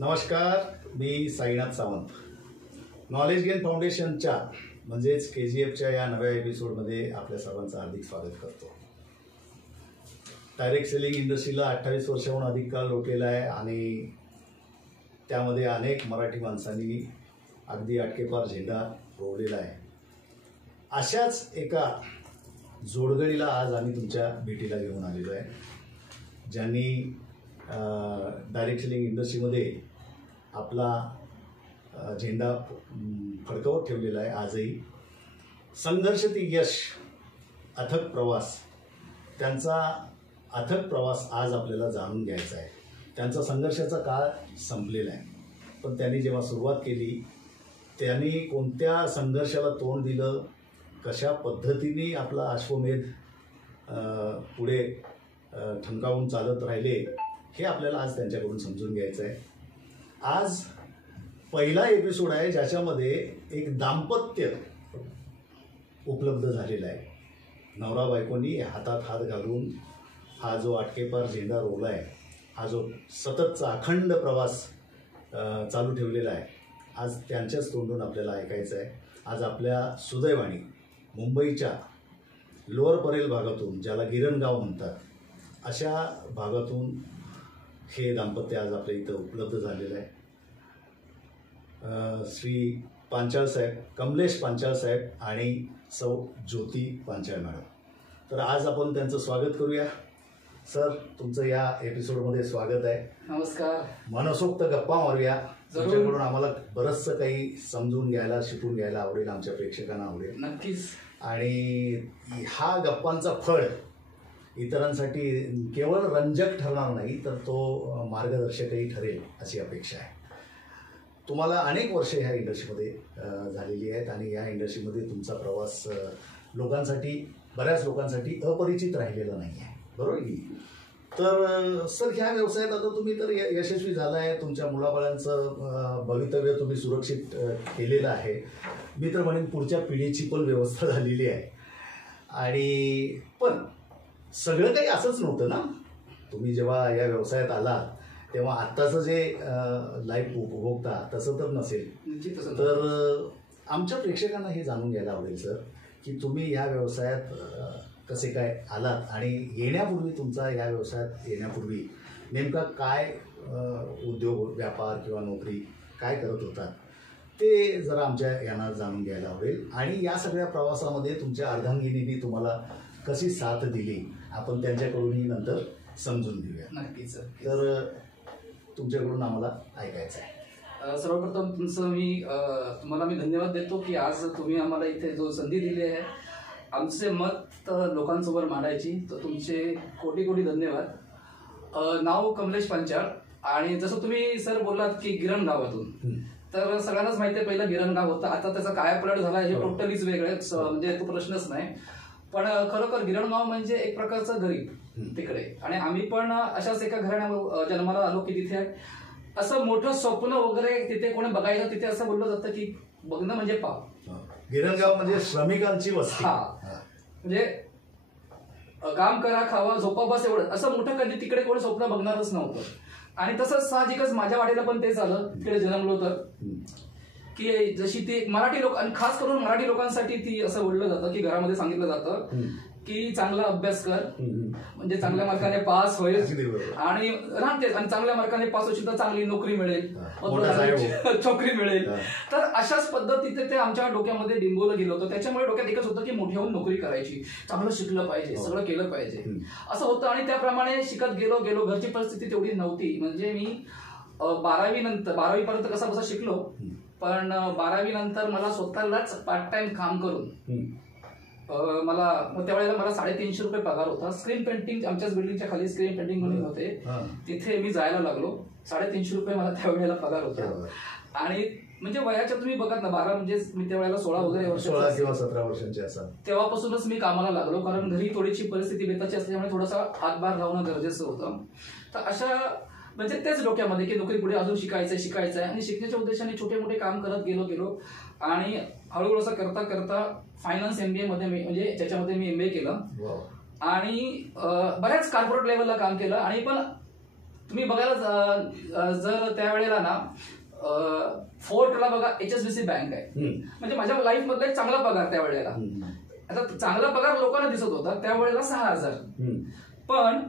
नमस्कार, मी Sainath Sawant. Knowledge gain फाउंडेशनच्या म्हणजेच KGFच्या या नव्या एपिसोडमध्ये आपल्या सर्वांचं हार्दिक स्वागत करतो. डायरेक्ट सेलिंग इंडस्ट्रीला 28 वर्षाहून अधिक काळ लोटलेला आहे आणि त्यामध्ये अनेक मराठी माणसांनी अगदी अटकेपार झेंडा रोवलेला आहे. अशाच एका जोडगडीला आज आम्ही तुमच्या भेटीला घेऊन आलेलो आहे, ज्यांनी डायरेक्ट सेलिंग इंडस्ट्रीमध्ये आपला झेंडा फडकवत ठेवलेला आहे. आजही संघर्ष ते यश, अथक प्रवास, त्यांचा अथक प्रवास आज आपल्याला जाणून घ्यायचा आहे. त्यांचा संघर्षाचा काळ संपलेला आहे, पण त्यांनी जेव्हा सुरुवात केली त्यांनी कोणत्या संघर्षाला तोंड दिलं, कशा पद्धतीने आपला अश्वमेध पुढे ठणकावून चालत राहिले, हे आपल्याला आज त्यांच्याकडून समजून घ्यायचं आहे. आज पहिला एपिसोड आहे ज्याच्यामध्ये एक दाम्पत्य उपलब्ध झालेला आहे. नवरा बायकोनी हातात हात घालून हा जो अटकेपार झेंडा रोवला आहे, हा जो सततचा अखंड प्रवास चालू ठेवलेला आहे, आज त्यांच्याच तोंडून आपल्याला ऐकायचं आहे. आज आपल्या सुदैवाने मुंबईच्या लोअर परेल भागातून, ज्याला गिरणगाव म्हणतात, अशा भागातून हे दाम्पत्य आज आपल्या इथं उपलब्ध झालेलं आहे. श्री पांचाळ साहेब, कमलेश पांचाळ साहेब आणि सौ ज्योती पांचाळ मॅडम. तर आज आपण त्यांचं स्वागत करूया. सर, तुमचं या एपिसोडमध्ये स्वागत आहे. नमस्कार. मनसोक्त गप्पा मारूया. तुमच्याकडून आम्हाला बरंचसं काही समजून घ्यायला, शिकून घ्यायला आवडेल, आमच्या प्रेक्षकांना आवडेल. नक्कीच. आणि हा गप्पांचा फळ इतरांसाठी केवळ रंजक ठरणार नाही, तर तो मार्गदर्शकही ठरेल अशी अपेक्षा आहे. तुम्हाला अनेक वर्षे ह्या इंडस्ट्रीमध्ये झालेली आहेत आणि या इंडस्ट्रीमध्ये तुमचा प्रवास लोकांसाठी, बऱ्याच लोकांसाठी अपरिचित राहिलेला नाही आहे, बरोबर की? तर सर, ह्या व्यवसायात आता तुम्ही तर यशस्वी झाला आहे. तुमच्या मुलाबाळांचं भवितव्य तुम्ही सुरक्षित केलेलं आहे. मी तर म्हणेन पुढच्या पिढीची पण व्यवस्था झालेली आहे. आणि पण सगळं काही असंच नव्हतं ना. तुम्ही जेव्हा या व्यवसायात आलात तेव्हा आत्ताचं जे लाईफ उपभोगता तसं तर नसेल. तर आमच्या प्रेक्षकांना हे जाणून घ्यायला आवडेल सर, की तुम्ही या व्यवसायात कसे काय आलात आणि येण्यापूर्वी, तुमचा या व्यवसायात येण्यापूर्वी नेमका काय उद्योग, व्यापार किंवा नोकरी काय करत होता, ते जरा आमच्या यांना जाणून घ्यायला आवडेल. आणि या सगळ्या प्रवासामध्ये तुमच्या अर्धांगिनीने तुम्हाला कशी साथ दिली, आपण त्यांच्याकडूनही नंतर समजून घेऊया. नक्कीच. तर तुमच्याकडून आम्हाला ऐकायचं आहे. सर्वप्रथम तुम्हाला मी धन्यवाद देतो की आज तुम्ही आम्हाला इथे जो संधी दिली आहे आमचे मत लोकांसमोर मांडायची, तर तुमचे कोटी कोटी धन्यवाद. नाव कमलेश पांचाळ आणि जसं तुम्ही सर बोललात की गिरणगावातून, तर सगळ्यांनाच माहिती आहे पहिलं गिरणगाव होतं. आता त्याचा कायापलट झाला हे टोटलीच वेगळं, म्हणजे तो प्रश्नच नाही. पण खरोखर गिरणगाव म्हणजे एक प्रकारचं गरीब तिकडे, आणि आम्ही पण अशाच एका घराण्यावर जन्माला आलो की तिथे असं मोठं स्वप्न वगैरे तिथे कोणी बघायचं, तिथे असं बोललं जातं की बघणं म्हणजे पाप. गिरणगाव म्हणजे श्रमिकांची वस्ती. म्हणजे काम करा, खावा, झोपा, बस एवढं. असं मोठं कधी तिकडे कोणी स्वप्न बघणारच नव्हतं. आणि तसंच साहजिकच माझ्या वाडीला पण तेच आलं. तिकडे जन्मलो तर की जशी ती मराठी लोक, आणि खास करून मराठी लोकांसाठी ती असं बोललं जातं की घरामध्ये सांगितलं जातं की चांगला अभ्यास कर, म्हणजे चांगल्या मार्काने पास होईल, आणि राहतेच, आणि चांगल्या मार्काने पास होईल तर चांगली नोकरी मिळेल, छोकरी मिळेल. तर अशाच पद्धतीने ते आमच्या डोक्यामध्ये डिंबवलं गेलं होतं. त्याच्यामुळे डोक्यात एकच होतं की मोठी होऊन नोकरी करायची, चांगलं शिकलं पाहिजे, सगळं केलं पाहिजे असं होतं. आणि त्याप्रमाणे शिकत गेलो. घरची परिस्थिती तेवढी नव्हती. म्हणजे मी 12वी पर्यंत कसा शिकलो, पण 12वी नंतर मला स्वतःलाच पार्ट टाइम काम करून त्यावेळेला मला 350 रुपये पगार होता. स्क्रीन पेंटिंग, आमच्याच बिल्डिंगच्या खाली स्क्रीन पेंटिंग म्हणून होते, तिथे मी जायला लागलो. 350 रुपये मला त्यावेळेला पगार होता. आणि म्हणजे वयाच्या तुम्ही बघत ना, 12 म्हणजे मी त्यावेळेला 16 वगैरे वर्ष, 16 किंवा 17 वर्षांचे असा, तेव्हापासूनच मी कामाला लागलो. कारण घरी थोडीशी परिस्थिती बेताची असल्यामुळे थोडासा हातभार लावणं गरजेचं होतं. तर अशा म्हणजे तेच डोक्यामध्ये की नोकरी पुढे अजून शिकायचंय. आणि शिकण्याच्या उद्देशाने छोटे मोठे काम करत गेलो. आणि हळूहळू असं करता करता फायनान्स MBA मध्ये म्हणजे त्याच्यामध्ये मी MBA केलं. आणि बऱ्याच कॉर्पोरेट लेवलला काम केलं. आणि पण तुम्ही बघायला जर त्यावेळेला ना फोर्टला बघा HSBC बँक आहे, म्हणजे माझ्या लाईफ मधला एक चांगला पगार त्यावेळेला. आता चांगला पगार लोकांना दिसत होता त्यावेळेला 6,000, पण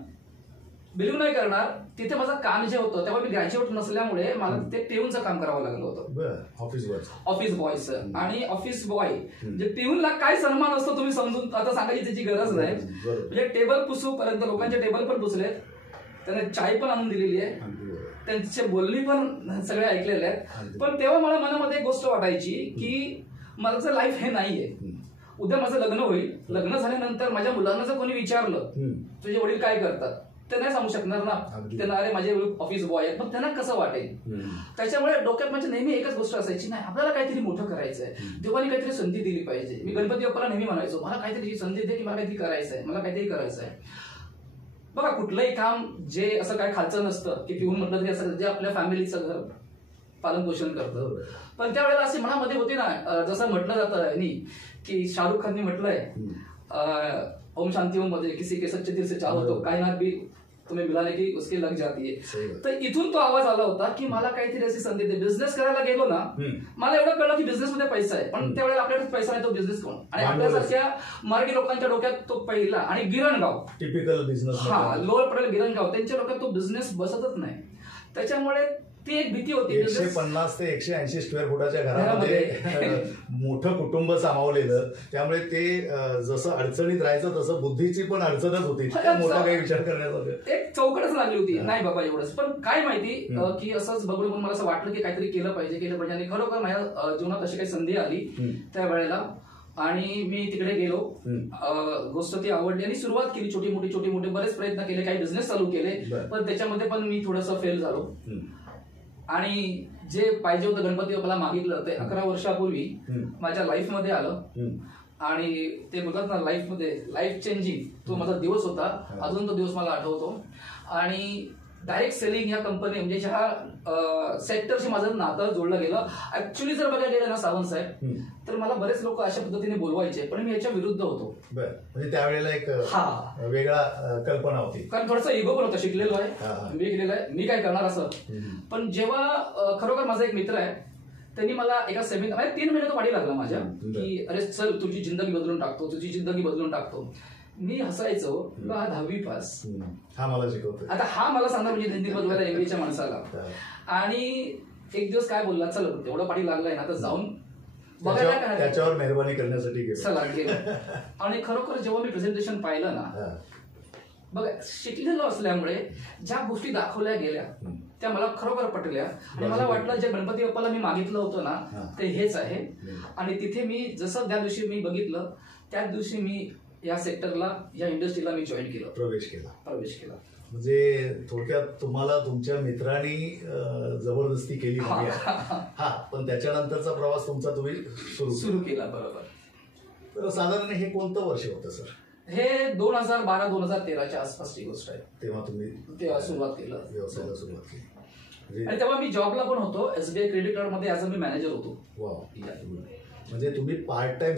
बिलीव्ह नाही करणार तिथे माझं काम जे होतं तेव्हा मी ग्रॅज्युएट नसल्यामुळे मला ते पिऊनचं काम करावं लागलं होतं. ऑफिस बॉयचं. आणि ऑफिस बॉय म्हणजे पिऊनला काय सन्मान असतो तुम्ही समजून आता सांगायची त्याची गरज नाही. म्हणजे टेबल पुसूपर्यंत लोकांचे टेबल पण पुसलेत, त्यांना चाय पण आणून दिलेली आहे, त्यांचे बोलणी पण सगळे ऐकलेले आहेत. पण तेव्हा मला मनामध्ये एक गोष्ट वाटायची की माझं लाईफ हे नाहीये. उद्या माझं लग्न होईल, लग्न झाल्यानंतर माझ्या मुलांना जर कोणी विचारलं तुझे वडील काय करतात, ते नाही सांगू शकणार ना. त्यांना अरे माझे ऑफिस बॉय आहेत, मग त्यांना कसं वाटेल. त्याच्यामुळे डोक्यात म्हणजे नेहमी एकच गोष्ट असायची, नाही आपल्याला काहीतरी मोठं करायचंय, देवाने काहीतरी संधी दिली पाहिजे. मी गणपती बाप्पाला नेहमी म्हणायचो मला काहीतरी संधी दे की मला काहीतरी करायचंय, मला काहीतरी करायचंय. बघा कुठलंही काम जे असं काय खालचं नसतं की पिऊन म्हटलं तरी असं जे आपल्या फॅमिलीचं घर पालन पोषण करतं. पण त्यावेळेला अशी मनामध्ये होती ना, जसं म्हटलं जातं की शाहरुख खानने म्हटलंय ओम शांती ओम मध्ये किसी के सच्चे दिल से चाहो तो कायनात भी तुम्ही मिळाले की उसकी लग जाती है. तर इथून तो आवाज आला होता की मला काहीतरी अशी संधी दे. बिझनेस करायला गेलो ना, मला एवढं कळलं की बिझनेस मध्ये पैसा आहे, पण त्यावेळेला आपल्याकडे पैसा नाही तो बिझनेस कोण. आणि आपल्यासारख्या मराठी लोकांच्या डोक्यात तो पहिला आणि गिरणगाव टिपिकल बिझनेस, लोअर पडेल गिरणगाव, त्यांच्या डोक्यात तो बिझनेस बसतच नाही. त्याच्यामुळे ती एक भीती होती. 150 ते 180 स्क्वेअर फुटाच्या घरामध्ये मोठं कुटुंब सामावलेलं, त्यामुळे ते जसं अडचणीत राहायचं तसं बुद्धीची पण अडचणच होती, मोठा काही विचार करण्याचा एक चौकटच लागली होती. नाही बाबा एवढंच. पण काय माहिती की असंच बघून मला असं वाटलं की काहीतरी केलं पाहिजे. आणि खरोखर माझ्या जीवनात अशी काही संधी आली त्या वेळेला आणि मी तिकडे गेलो. गोष्ट ती आवडली आणि सुरुवात केली. छोटी मोठे बरेच प्रयत्न केले, काही बिझनेस चालू केले, पण त्याच्यामध्ये पण मी थोडंसं फेल झालो. आणि जे पाहिजे होतं गणपती बाप्पाला मागितलं ते 11 वर्षापूर्वी माझ्या लाईफ मध्ये आलं. आणि ते बोलतात ना लाईफ चेंजिंग तो माझा दिवस होता. अजून तो दिवस मला आठवतो. आणि डायरेक्ट सेलिंग या कंपनी म्हणजे ह्या सेक्टरशी माझं नातं जोडलं गेलं. ऍक्च्युली जर बघायला गेलं ना सावंत साहेब, तर मला बरेच लोक अशा पद्धतीने बोलवायचे, पण मी याच्या विरुद्ध होतो. म्हणजे त्यावेळेला एक वेगळा कल्पना होती, कारण थोडासा इगो पण होता. शिकलेलो आहे, MBA केलेलं आहे, मी काय करणार असं. पण जेव्हा खरोखर माझा एक मित्र आहे, त्यांनी मला एका सेमिनार 3 महिने तो वाढी लागला माझ्या की अरे चल तुझी जिंदगी बदलून टाकतो. मी हसायचो, 10वी पास, हा मला शिकवतो. आता हा मला सांगणार म्हणजे जिंदगी बदलवायला MBAच्या माणसाला. आणि एक दिवस काय बोलला, चल एवढं पाठी लागलाय ना तर जाऊन बघायला काय, त्याच्यावर मेहरबानी करण्यासाठी चला गेलो. आणि खरोखर जेव्हा मी प्रेझेंटेशन पाहिलं ना, बघा शिकलेलो असल्यामुळे ज्या गोष्टी दाखवल्या गेल्या त्या मला खरोखर पटल्या. आणि मला वाटलं जे गणपती बाप्पाला मी मागितलं होतं ना ते हेच आहे. आणि तिथे मी जसं त्या दिवशी मी बघितलं त्याच दिवशी मी या सेक्टरला, या इंडस्ट्रीला मी जॉईन केलं, प्रवेश केला. म्हणजे थोडक्यात तुम्हाला तुमच्या मित्रांनी जबरदस्ती केली पण त्याच्यानंतरचा प्रवास तुमचा तुम्ही सुरू केला. बरोबर. तर साधारण हे कोणतं वर्ष होतं सर? हे 2012-2013च्या आसपासची गोष्ट आहे. तेव्हा तुम्ही सुरुवात केलं, व्यवसायाला सुरुवात केली. आणि तेव्हा मी जॉबला पण होतो, SBI क्रेडिट कार्ड मध्ये ऍज अ मी मॅनेजर होतो. म्हणजे तुम्ही पार्ट टाइम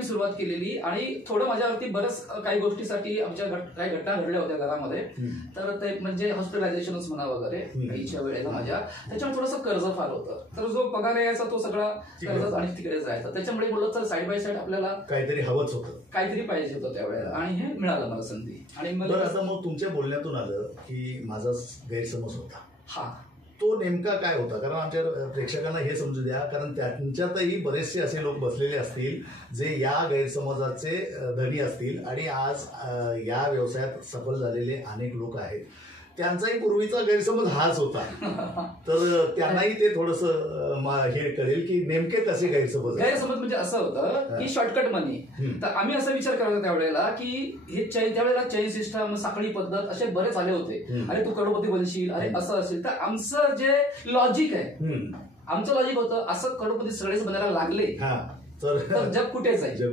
सुरुवात केलेली. आणि थोडं माझ्यावरती बरंच काही गोष्टीसाठी आमच्या काही घटना घडल्या होत्या घरामध्ये. तर ते म्हणजे हॉस्पिटलायझेशनच म्हणा वगैरे आईच्या वेळेला माझ्या, त्याच्यामुळे थोडंसं कर्ज फार होतं. तर जो पगार यायचा तो सगळा कर्ज आणि तिकडे जायचा. त्याच्यामुळे बोललो चल साईड बाय साईड आपल्याला काहीतरी हवंच होतं, काहीतरी पाहिजे होतं त्यावेळेला. आणि हे मिळालं मला संधी. आणि मग तुमच्या बोलण्यातून आलं की माझा गैरसमज होता, तो नेमका काय होता? कारण आमच्या प्रेक्षकांना हे समजू द्या, कारण त्यांच्यातही बरेचसे असे लोक बसलेले असतील जे या गैरसमजाचे धनी असतील आणि आज या व्यवसायात सफल झालेले अनेक लोक आहेत. त्यांचाही पूर्वीचा गैरसमज हाच होता. तर त्यांनाही ते थोडंसं हे कळेल की नेमके कसे गैरसमज म्हणजे असं होतं की शॉर्टकट मनी. तर आम्ही असा विचार करायचो त्यावेळेला की हे त्यावेळेला चैन सिस्टम, साखळी पद्धत असे बरेच आले होते. अरे तू करोडपती बनशील, अरे असं असेल. तर आमचं जे लॉजिक आहे, आमचं लॉजिक होतं असं करोडपती सगळेच बनायला लागले तर जग कुठेच आहे, जग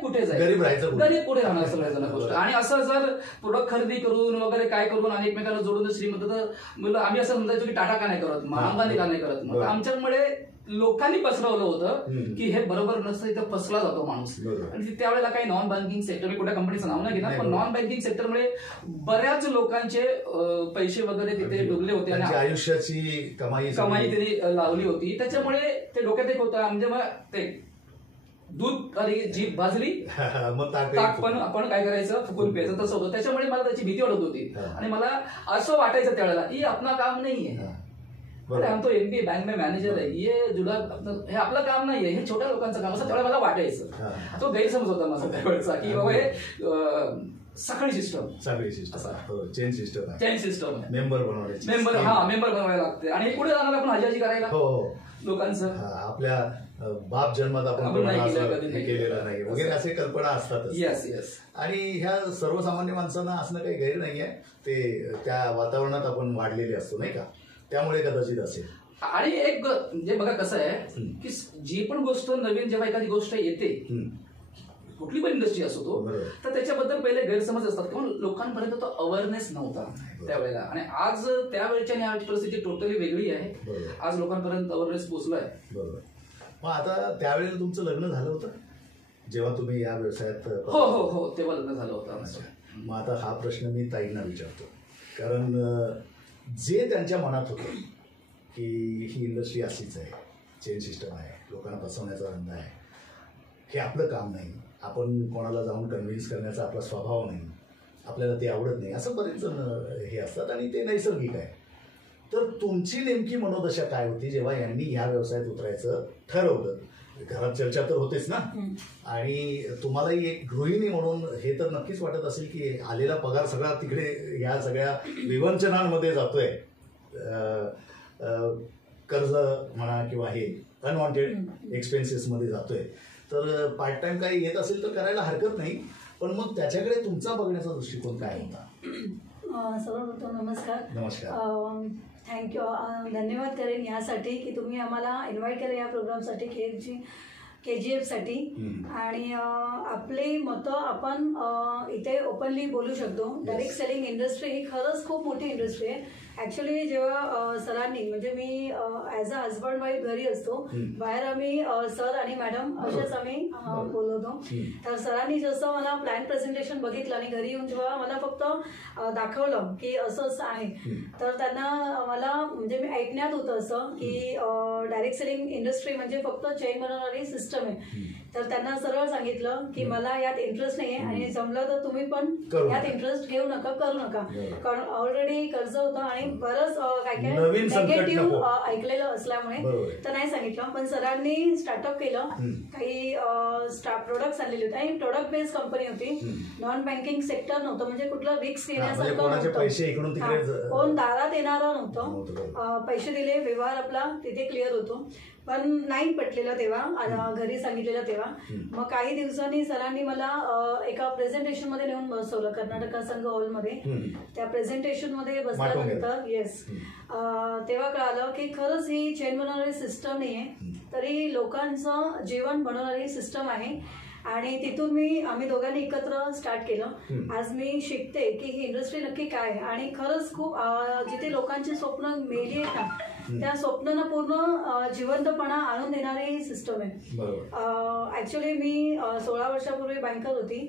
कुठेच आहे, गरीब राहायचं, गरीब पुढे राहणार सगळ्या गोष्ट. आणि असं जर प्रोडक्ट खरेदी करून वगैरे काय करून आणि एकमेकांना जोडून श्रीमंत, तर आम्ही असं समजायचो की टाटा का नाही करत, अंबानी का नाही करत. मग आमच्यामुळे लोकांनी पसरवलं होतं की हे बरोबर नसतं, इथं फसला जातो माणूस. आणि त्यावेळेला काही नॉन बँकिंग सेक्टर, मी कुठल्या कंपनीचं नाव नाही घेणार, पण नॉन बँकिंग सेक्टरमुळे बऱ्याच लोकांचे पैसे वगैरे तिथे डुबले होते आणि आयुष्याची कमाई त्यांनी लावली होती. त्याच्यामुळे ते डोक्यात एक होतं, म्हणजे मग ते दूध आणि जीभ भाजली ताक पण आपण काय करायचं, फुकून प्यायचं, तसं होतं. त्याच्यामुळे मला त्याची भीती वाटत होती आणि मला असं वाटायचं त्यावेळेला की आपलं काम नाहीये, हम तो एमबीए बैंक में मॅनेजर आहे, ये जुला हे आपलं काम नाहीये, हे छोट्या लोकांचं काम, असं त्यावेळेला मला वाटायचं. तो गैरसमज होता माझा त्यावेळेचा की बाबा हे सगळी सिस्टम चेंज सिस्टम मेंबर बनवायला लागते आणि पुढे जाणार आपण हाजी करायला लोकांचं. आपल्या बाप जन्मात आपण केलेलं नाही वगैरे असे कल्पना असतात. येस. आणि ह्या सर्वसामान्य माणसांना असणं काही गैर नाहीये, ते त्या वातावरणात आपण वाढलेले असतो नाही का, त्यामुळे कदाचित असेल. आणि एक म्हणजे बघा कसं आहे की जी पण गोष्ट नवीन, जेव्हा एखादी गोष्ट येते, कुठली पण इंडस्ट्री असो तो, तर त्याच्याबद्दल पहिले गैरसमज असतात किंवा लोकांपर्यंत तो अवेअरनेस नव्हता त्यावेळेला. आणि आज त्यावेळेची आणि आजची परिस्थिती टोटली वेगळी आहे. आज लोकांपर्यंत अवेअरनेस पोहोचलाय. बरोबर. मग आता त्यावेळेला तुमचं लग्न झालं होतं जेव्हा तुम्ही या व्यवसायात? हो, तेव्हा लग्न झालं होतं. मग आता हा प्रश्न मी ताईंना विचारतो, कारण जे त्यांच्या मनात होतं की ही इंडस्ट्री अशीच आहे, चेन सिस्टम आहे, लोकांना फसवण्याचा धंदा आहे, हे आपलं काम नाही, आपण कोणाला जाऊन कन्व्हिन्स करण्याचा आपला स्वभाव नाही, आपल्याला ते आवडत नाही, असं बरेच जण हे असतात आणि ते नैसर्गिक आहे. तर तुमची नेमकी मनोदशा काय होती जेव्हा यांनी ह्या व्यवसायात उतरायचं ठरवलं? घरात चर्चा तर होतेच ना, आणि तुम्हालाही एक गृहिणी म्हणून हे तर नक्कीच वाटत असेल की आलेला पगार सगळा तिकडे ह्या सगळ्या विवंचनांमध्ये जातोय, कर्ज म्हणा किंवा हे अनवॉन्टेड एक्सपेन्सेस मध्ये जातोय, तर पार्ट टाइम काही येत असेल तर करायला हरकत नाही. पण मग त्याच्याकडे तुमचा बघण्याचा दृष्टिकोन काय होता? सर्वप्रथम नमस्कार. थँक्यू, धन्यवाद करेन यासाठी की तुम्ही आम्हाला इन्व्हाइट केलं या प्रोग्रामसाठी, KGF साठी. आणि आपली मतं आपण इथे ओपनली बोलू शकतो. डायरेक्ट सेलिंग इंडस्ट्री ही खरंच खूप मोठी इंडस्ट्री आहे. ॲक्च्युली जेव्हा सरांनी, म्हणजे मी ॲज अ हजबंड वाईफ घरी असतो, बाहेर आम्ही सर आणि मॅडम असेच आम्ही बोलवतो. तर सरांनी जसं मला प्लॅन प्रेझेंटेशन बघितलं आणि घरी येऊन जेव्हा मला फक्त दाखवलं की असं असं आहे, तर त्यांना मला, म्हणजे मी ऐकण्यात होतं असं की डायरेक्ट सेलिंग इंडस्ट्री म्हणजे फक्त चेन बनवणारी सिस्टम आहे. तर त्यांना सरळ सांगितलं की मला यात इंटरेस्ट नाही आहे आणि जमलं तर तुम्ही पण यात इंटरेस्ट घेऊ नका, करू नका. कारण ऑलरेडी कर्ज होतं आणि बरंच काय काय नेगेटिव्ह ऐकलेलं असल्यामुळे तर नाही सांगितलं. पण सरांनी स्टार्टअप केलं, काही प्रोडक्ट्स आणलेले होते आणि प्रोडक्ट बेस्ड कंपनी होती, नॉन बँकिंग सेक्टर नव्हतं, म्हणजे कुठलं रिस्क घेण्यासारखं नव्हतं, कोण दारात येणारं नव्हतं. पैसे दिले, व्यवहार आपला तिथे क्लिअर होतो. पण नाही पटलेलं तेव्हा, घरी सांगितलेलं तेव्हा. मग काही दिवसांनी सरांनी मला एका प्रेझेंटेशन मध्ये नेऊन बसवलं, कर्नाटका संघ हॉलमध्ये. त्या प्रेझेंटेशन मध्ये बसल्यानंतर तेव्हा कळालं की खरंच ही चेन बनवणारी सिस्टम नाहीये, तरी लोकांचं जेवण बनवणारी सिस्टम आहे. आणि तिथून आम्ही दोघांनी एकत्र स्टार्ट केलं. आज मी शिकते की ही इंडस्ट्री नक्की काय आहे आणि खरंच खूप जिथे लोकांची स्वप्न मेली आहेत ना, त्या स्वप्नांना पूर्ण जिवंतपणा आणून देणारी सिस्टम आहे. ऍक्च्युली मी 16 वर्षापूर्वी बँकर होती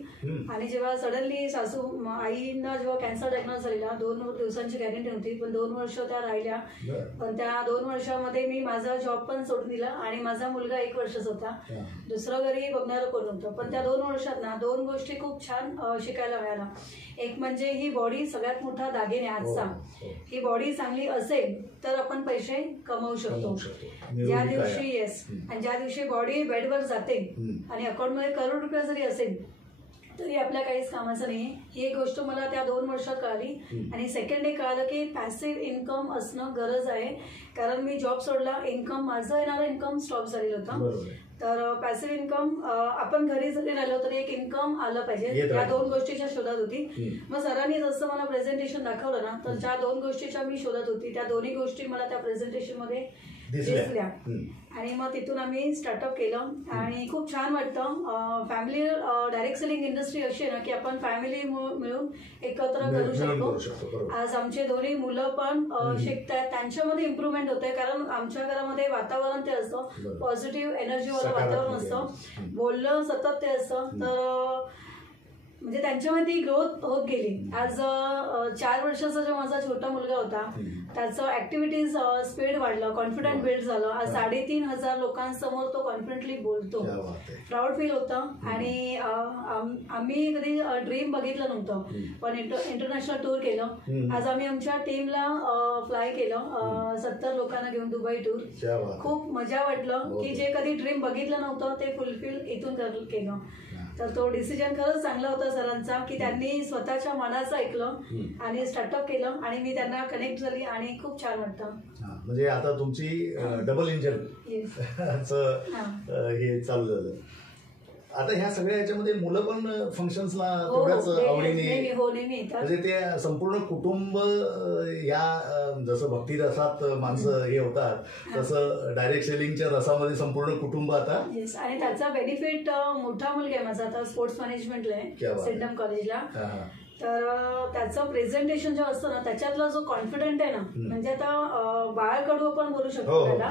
आणि जेव्हा सडनली आईंना जेव्हा कॅन्सर डायग्नोज झालेला, 2 दिवसांची गॅरंटी होती, पण 2 वर्ष त्या राहिल्या. पण त्या 2 वर्षामध्ये मी माझा जॉब पण सोडून दिला आणि माझा मुलगा 1 वर्षाचा होता, दुसरं घरी बघणारं कोण नव्हतं. पण त्या 2 वर्षात ना 2 गोष्टी खूप छान शिकायला मिळाल्या. एक म्हणजे ही बॉडी सगळ्यात मोठा दागिने आजचा. ही बॉडी चांगली असेल तर आपण पैसे कमवू शकतो. ज्या दिवशी आणि ज्या दिवशी बॉडी बेडवर जाते आणि अकाउंटमध्ये करोड रुपये जरी असेल तरी आपल्या काहीच कामाचं नाही. ही एक गोष्ट मला त्या 2 वर्षात कळाली. आणि सेकंड एक कळालं की पॅसिव्ह इन्कम असणं गरज आहे, कारण मी जॉब सोडला, इन्कम माझं येणारं इन्कम स्टॉप झालेलं होतं. तर पॅसिव्ह इन्कम आपण घरी जरी राहिलो तरी एक इन्कम आलं पाहिजे, या 2 गोष्टीच्या शोधात होती. मग सरांनी जसं मला प्रेझेंटेशन दाखवलं ना, तर ज्या 2 गोष्टीच्या मी शोधात होती त्या दोन्ही गोष्टी मला त्या प्रेझेंटेशन मध्ये दिसल्या आणि मग तिथून आम्ही स्टार्टअप केलं आणि खूप छान वाटतं. फॅमिली डायरेक्ट सेलिंग इंडस्ट्री अशी आहे ना की आपण फॅमिली मिळून एकत्र करू शकतो. आज आमचे दोन्ही मुलं पण शिकतात, त्यांच्यामध्ये इम्प्रूव्हमेंट होते कारण आमच्या घरामध्ये वातावरण ते असतं, पॉझिटिव्ह एनर्जीवालं वातावरण असतं, बोलणं सतत ते असतं. तर म्हणजे त्यांच्यामध्ये ती ग्रोथ होत गेली. आज 4 वर्षाचा जो माझा छोटा मुलगा होता त्याचं ऍक्टिव्हिटीज स्पीड वाढलं, कॉन्फिडंट बिल्ड झालं. आज 3,500 लोकांसमोर तो कॉन्फिडंटली बोलतो, प्राऊड फील होतं. आणि आम्ही कधी ड्रीम बघितलं नव्हतं पण इंटरनॅशनल टूर केलं. आज आम्ही आमच्या टीमला फ्लाय केलं 70 लोकांना घेऊन दुबई टूर. खूप मजा वाटलं की जे कधी ड्रीम बघितलं नव्हतं ते फुलफिल इथून केलं. तर तो डिसिजन खरंच चांगला होता सरांचा की त्यांनी स्वतःच्या मनाचं ऐकलं आणि स्टार्टअप केलं आणि मी त्यांना कनेक्ट झाली आणि खूप छान वाटतं. म्हणजे आता तुमची डबल इंजन हे चालू झालं. आता ह्या सगळ्या ह्याच्यामध्ये मुलं पण फंक्शन्सला तेवढ्याच आवडीने म्हणजे ते संपूर्ण कुटुंब या जसं भक्ती रसात माणसं हे होतात तसं डायरेक्ट सेलिंगच्या रसामध्ये संपूर्ण कुटुंब आता. आणि त्याचा बेनिफिट मोठा मुलगा आहे माझा आता स्पोर्ट्स मॅनेजमेंटला आहे सेंडम कॉलेजला. तर त्याचं प्रेझेंटेशन जे असतं ना त्याच्यातला जो कॉन्फिडंट आहे ना म्हणजे आता बाळकडू आपण बोलू शकतो त्याला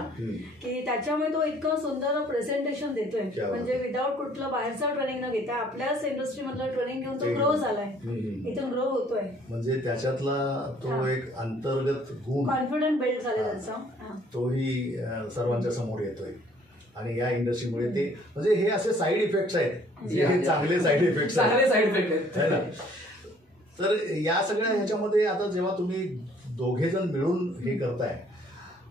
की त्याच्यामुळे तो इतकं सुंदर प्रेझेंटेशन देतोय म्हणजे विदाऊट कुठलं बाहेरचं ट्रेनिंग न घेता आपल्याच इंडस्ट्री मधलं ट्रेनिंग घेऊन तो ग्रो झालाय, इथून ग्रो होतोय. म्हणजे त्याच्यातला तो एक अंतर्गत गुण कॉन्फिडंट बिल्ड झाला त्याचा तोही सर्वांच्या समोर येतोय. आणि या इंडस्ट्रीमुळे ते म्हणजे हे असे साईड इफेक्ट्स आहेत जे चांगले साईड इफेक्ट्स आहेत. तर या सगळ्या ह्याच्यामध्ये आता जेव्हा तुम्ही दोघे जण मिळून हे करताय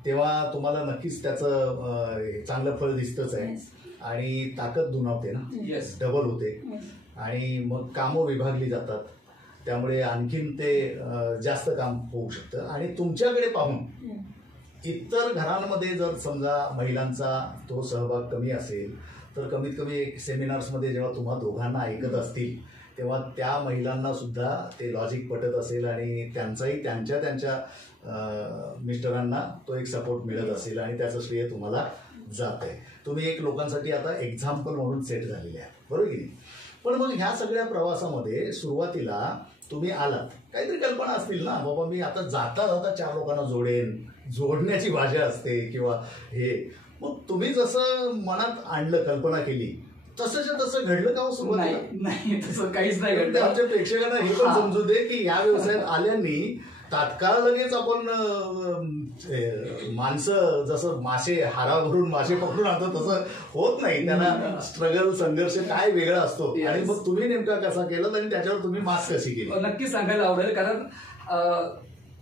तेव्हा तुम्हाला नक्कीच त्याचं चांगलं फळ दिसतच आहे आणि ताकद दुणावते ना, डबल होते आणि मग कामं विभागली जातात. त्यामुळे आणखीन ते जास्त काम होऊ शकतं. आणि तुमच्याकडे पाहून इतर घरांमध्ये जर समजा महिलांचा तो सहभाग कमी असेल तर कमीत कमी एक सेमिनार्समध्ये जेव्हा तुम्हा दोघांना ऐकत असतील तेव्हा त्या महिलांना सुद्धा ते लॉजिक पटत असेल आणि त्यांचाही त्यांच्या मिस्टरांना तो एक सपोर्ट मिळत असेल आणि त्याचं श्रेय तुम्हाला जात आहे. तुम्ही एक लोकांसाठी आता एक्झाम्पल म्हणून सेट झालेले आहे, बरोबर की नाही? पण मग ह्या सगळ्या प्रवासामध्ये सुरुवातीला तुम्ही आलात, काहीतरी कल्पना असतील ना, बाबा मी आता जाता 4 लोकांना जोडण्याची भाषा असते किंवा हे. मग तुम्ही जसं मनात आणलं, कल्पना केली तसंच्या तसं घडलं का हो सुरुवातीला? नाही, तसं काहीच नाही घडलं. आमच्या प्रेक्षकांना हे पण समजू दे की या व्यवसायात आल्यांनी तात्काळ लगेच आपण माणसं जसं मासे हारावरून मासे पकडून आणतो तसं होत नाही. त्यांना स्ट्रगल संघर्ष काय वेगळा असतो आणि मग तुम्ही नेमका कसा केलं आणि त्याच्यावर तुम्ही मात कशी केली? नक्कीच सांगायला आवडेल कारण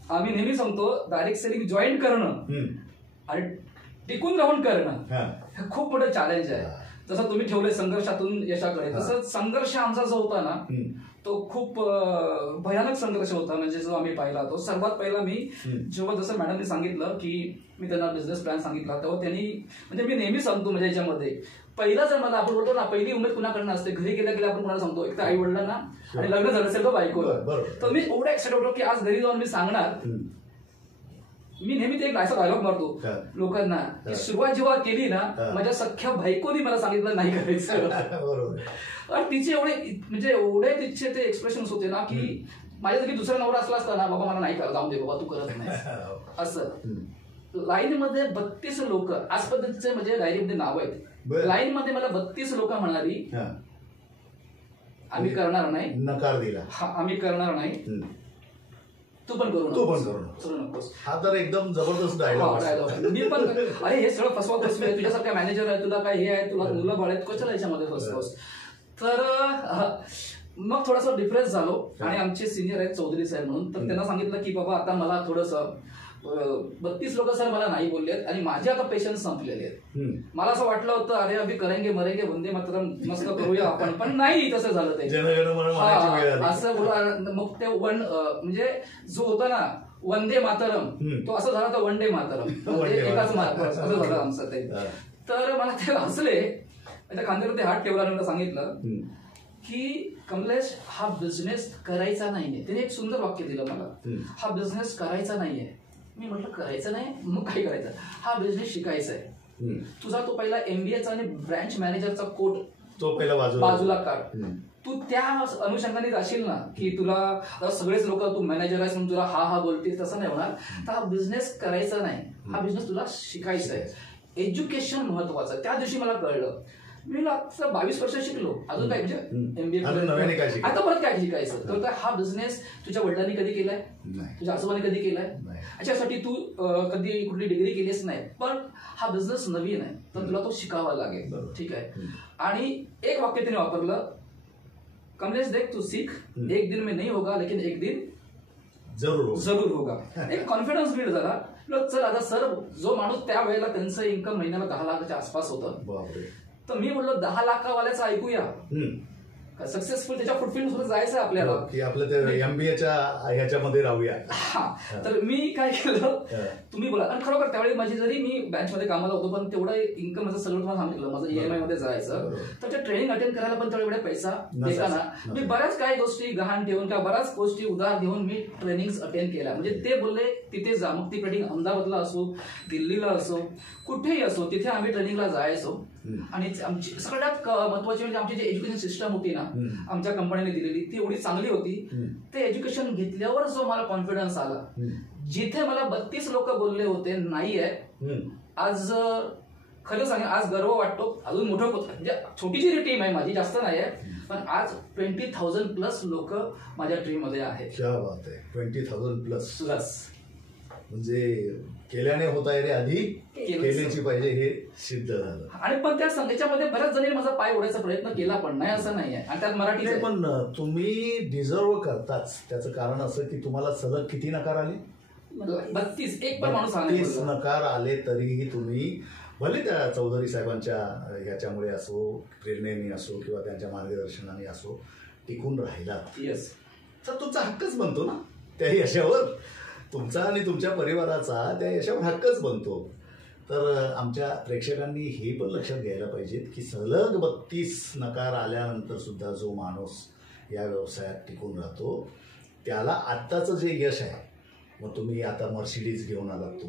आम्ही नेहमी सांगतो डायरेक्ट सेलिंग जॉईन करणं आणि टिकून राहून करणं हे खूप मोठं चॅलेंज आहे. जसं तुम्ही ठेवले संघर्षातून यशाकडे, तसं संघर्ष आमचा जो होता ना तो खूप भयानक संघर्ष होता. म्हणजे जो आम्ही पाहिला तो सर्वात पहिला मी जेव्हा जसं मॅडमने सांगितलं की मी त्यांना बिझनेस प्लॅन सांगितला तेव्हा त्यांनी म्हणजे मी नेहमी सांगतो म्हणजे याच्यामध्ये पहिला जर मला आपण बोलतो ना पहिली उमेद कुणाकडनं असते, घरी गेल्या गेल्या आपण कुणाला सांगतो, एक तर आई वडिलांना आणि लग्न झालं असेल तर बायकोला. तर मी एवढा एक्साइटेड होतो की आज घरी जाऊन मी सांगणार. मी नेहमी ते एक असा डायलॉग मारतो लोकांना की सुरुवात जेव्हा केली ना माझ्या सख्या बायकोनी मला सांगितलं नाही करायचं. आणि तिचे एवढे तिचे ते एक्सप्रेशन होते ना की माझ्या जरी दुसरा नवरा असला असता ना, बाबा मला नाही करा, जाऊन दे बाबा तू करत नाही असं. लाईन मध्ये 32 लोक आज पद्धतीचे म्हणजे डायरेक्ट नाव आहेत. लाईन मध्ये मला 32 लोक म्हणाली आम्ही करणार नाही, नकार दिला, आम्ही करणार नाही, तू पण करू नकोस. हा तर एकदम जबरदस्त डायलॉग. मी पण अरे हे सगळं फसवा फसवे, तुझ्यासारखा मॅनेजर आहे, तुला काय हे आहे, तुला मुलं बाळ आहेत, कशाला याच्यामध्ये फसवस. तर मग थोडासा डिफरन्स झालो आणि आमचे सिनियर आहेत चौधरी साहेब म्हणून, तर त्यांना सांगितलं की बाबा आता मला थोडंसं 32 लोक सर मला नाही बोलले आहेत आणि माझे आता पेशन्स संपलेले आहेत. मला असं वाटलं होतं अरे अभि करेंगे मरेंगे वंदे मातरम मस्त करूया आपण, पण नाही तसं झालं ते असं बोला. मग ते म्हणजे जो होता ना वंदे मातरम तो असं झाला तर वन डे मातरम म्हणजे एकाच मार्ग असं झालं आमचं ते. तर मला ते हसले, त्या खांद्यावर हात ठेवला आणि सांगितलं की कमलेश हा बिझनेस करायचा नाहीये. त्याने एक सुंदर वाक्य दिलं मला, हा बिझनेस करायचा नाहीये. मी म्हटलं करायचं नाही, मग काय करायचं, हा बिझनेस शिकायचा आहे. तुझा तो पहिला MBAचा आणि ब्रँच मॅनेजरचा कोट तो पहिला बाजूला काढ. तू त्या अनुषंगाने जाशील ना, की तुला सगळेच लोक तू मॅनेजर आहेस म्हणून तुला हा बोलतील, तसं नाही होणार. तर हा बिझनेस करायचा नाही, हा बिझनेस तुला शिकायचा आहे. एज्युकेशन महत्वाचं. त्या दिवशी मला कळलं. मी आता 22 वर्ष शिकलो, अजून काय म्हणजे MBA आता परत काय शिकायचं. तर हा बिझनेस तुझ्या वडिलांनी कधी केलाय, तुझ्या आजोबांनी कधी केलाय, याच्यासाठी तू कधी कुठली डिग्री केलीच नाही, पण हा बिझनेस नवीन आहे तर तुला तो शिकावा लागेल. ठीक आहे. आणि एक वाक्य तिने वापरलं, कमलेश देख तू सीख, एक दिन में नहीं होगा लेकिन एक दिन जरूर होगा. एक कॉन्फिडन्स बिल्ड झाला. चल आता सर, जो माणूस त्या वेळेला त्यांचं इन्कम महिन्याला 10 लाखाच्या आसपास होतं, तर मी बोललो 10 लाखावाल्याचं ऐकूया, सक्सेसफुल त्याच्या फुटप्रिंट जायचं आपल्याला, की आपलं ते MBAच्या ह्याच्यामध्ये राहूया. तर मी काय केलं, तुम्ही बोला. आणि खरोखर त्यावेळी माझी, जरी मी बँकमध्ये कामाला होतो, पण तेवढं इन्कम माझं सगळं तुम्हाला सांगितलं, माझं EMI मध्ये जायचं, तर ते ट्रेनिंग अटेंड करायला पण तेवढे पैसा देताना मी बऱ्याच काही गोष्टी गहाण ठेवून किंवा बऱ्याच गोष्टी उधार घेऊन मी ट्रेनिंग अटेंड केल्या. म्हणजे ते बोलले तिथे जा, मग ती ट्रेनिंग अहमदाबादला असो, दिल्लीला असो, कुठेही असो, तिथे आम्ही ट्रेनिंगला जायचो. आणि आमची सगळ्यात महत्वाची म्हणजे आमची जी एज्युकेशन सिस्टम होती ना, आमच्या कंपनीने दिलेली, ती एवढी चांगली होती. ते एज्युकेशन घेतल्यावर जो मला कॉन्फिडन्स आला, जिथे मला 32 लोक बोलले होते नाहीये, आज खरं सांगेन आज गर्व वाटतो. अजून मोठं म्हणजे छोटीशी टीम आहे माझी, जास्त नाही आहे, पण आज 20,000+ लोक माझ्या टीम मध्ये आहेत. क्या बात आहे, 20,000+. म्हणजे केल्याने होत आहे रे, आधी केल्याची पाहिजे हे सिद्ध झालं. आणि पण त्याच्यामध्ये बऱ्याच जणी माझा पाय ओढायचा प्रयत्न केला, पण नाही असं नाही आहे. आणि त्यात मराठी पण तुम्ही डिझर्व करताच. त्याचं कारण असं की तुम्हाला सलग किती नकार आले, 32. एक पण माणूस 32 नकार आले तरीही तुम्ही भले त्या चौधरी साहेबांच्या ह्याच्यामुळे असो, प्रेरणेने असो किंवा त्यांच्या मार्गदर्शनाने असो, टिकून राहिलात. येस. तर तुमचा हक्कच बनतो ना त्या यशावर, तुमचा आणि तुमच्या परिवाराचा त्या यशावर हक्कच बनतो. तर आमच्या प्रेक्षकांनी हे पण लक्षात घ्यायला पाहिजेत की सलग 32 नकार आल्यानंतर सुद्धा जो माणूस या व्यवसायात टिकून राहतो, त्याला आत्ताचं जे यश आहे, मग तुम्ही आता मर्सिडीज घेऊन आलात,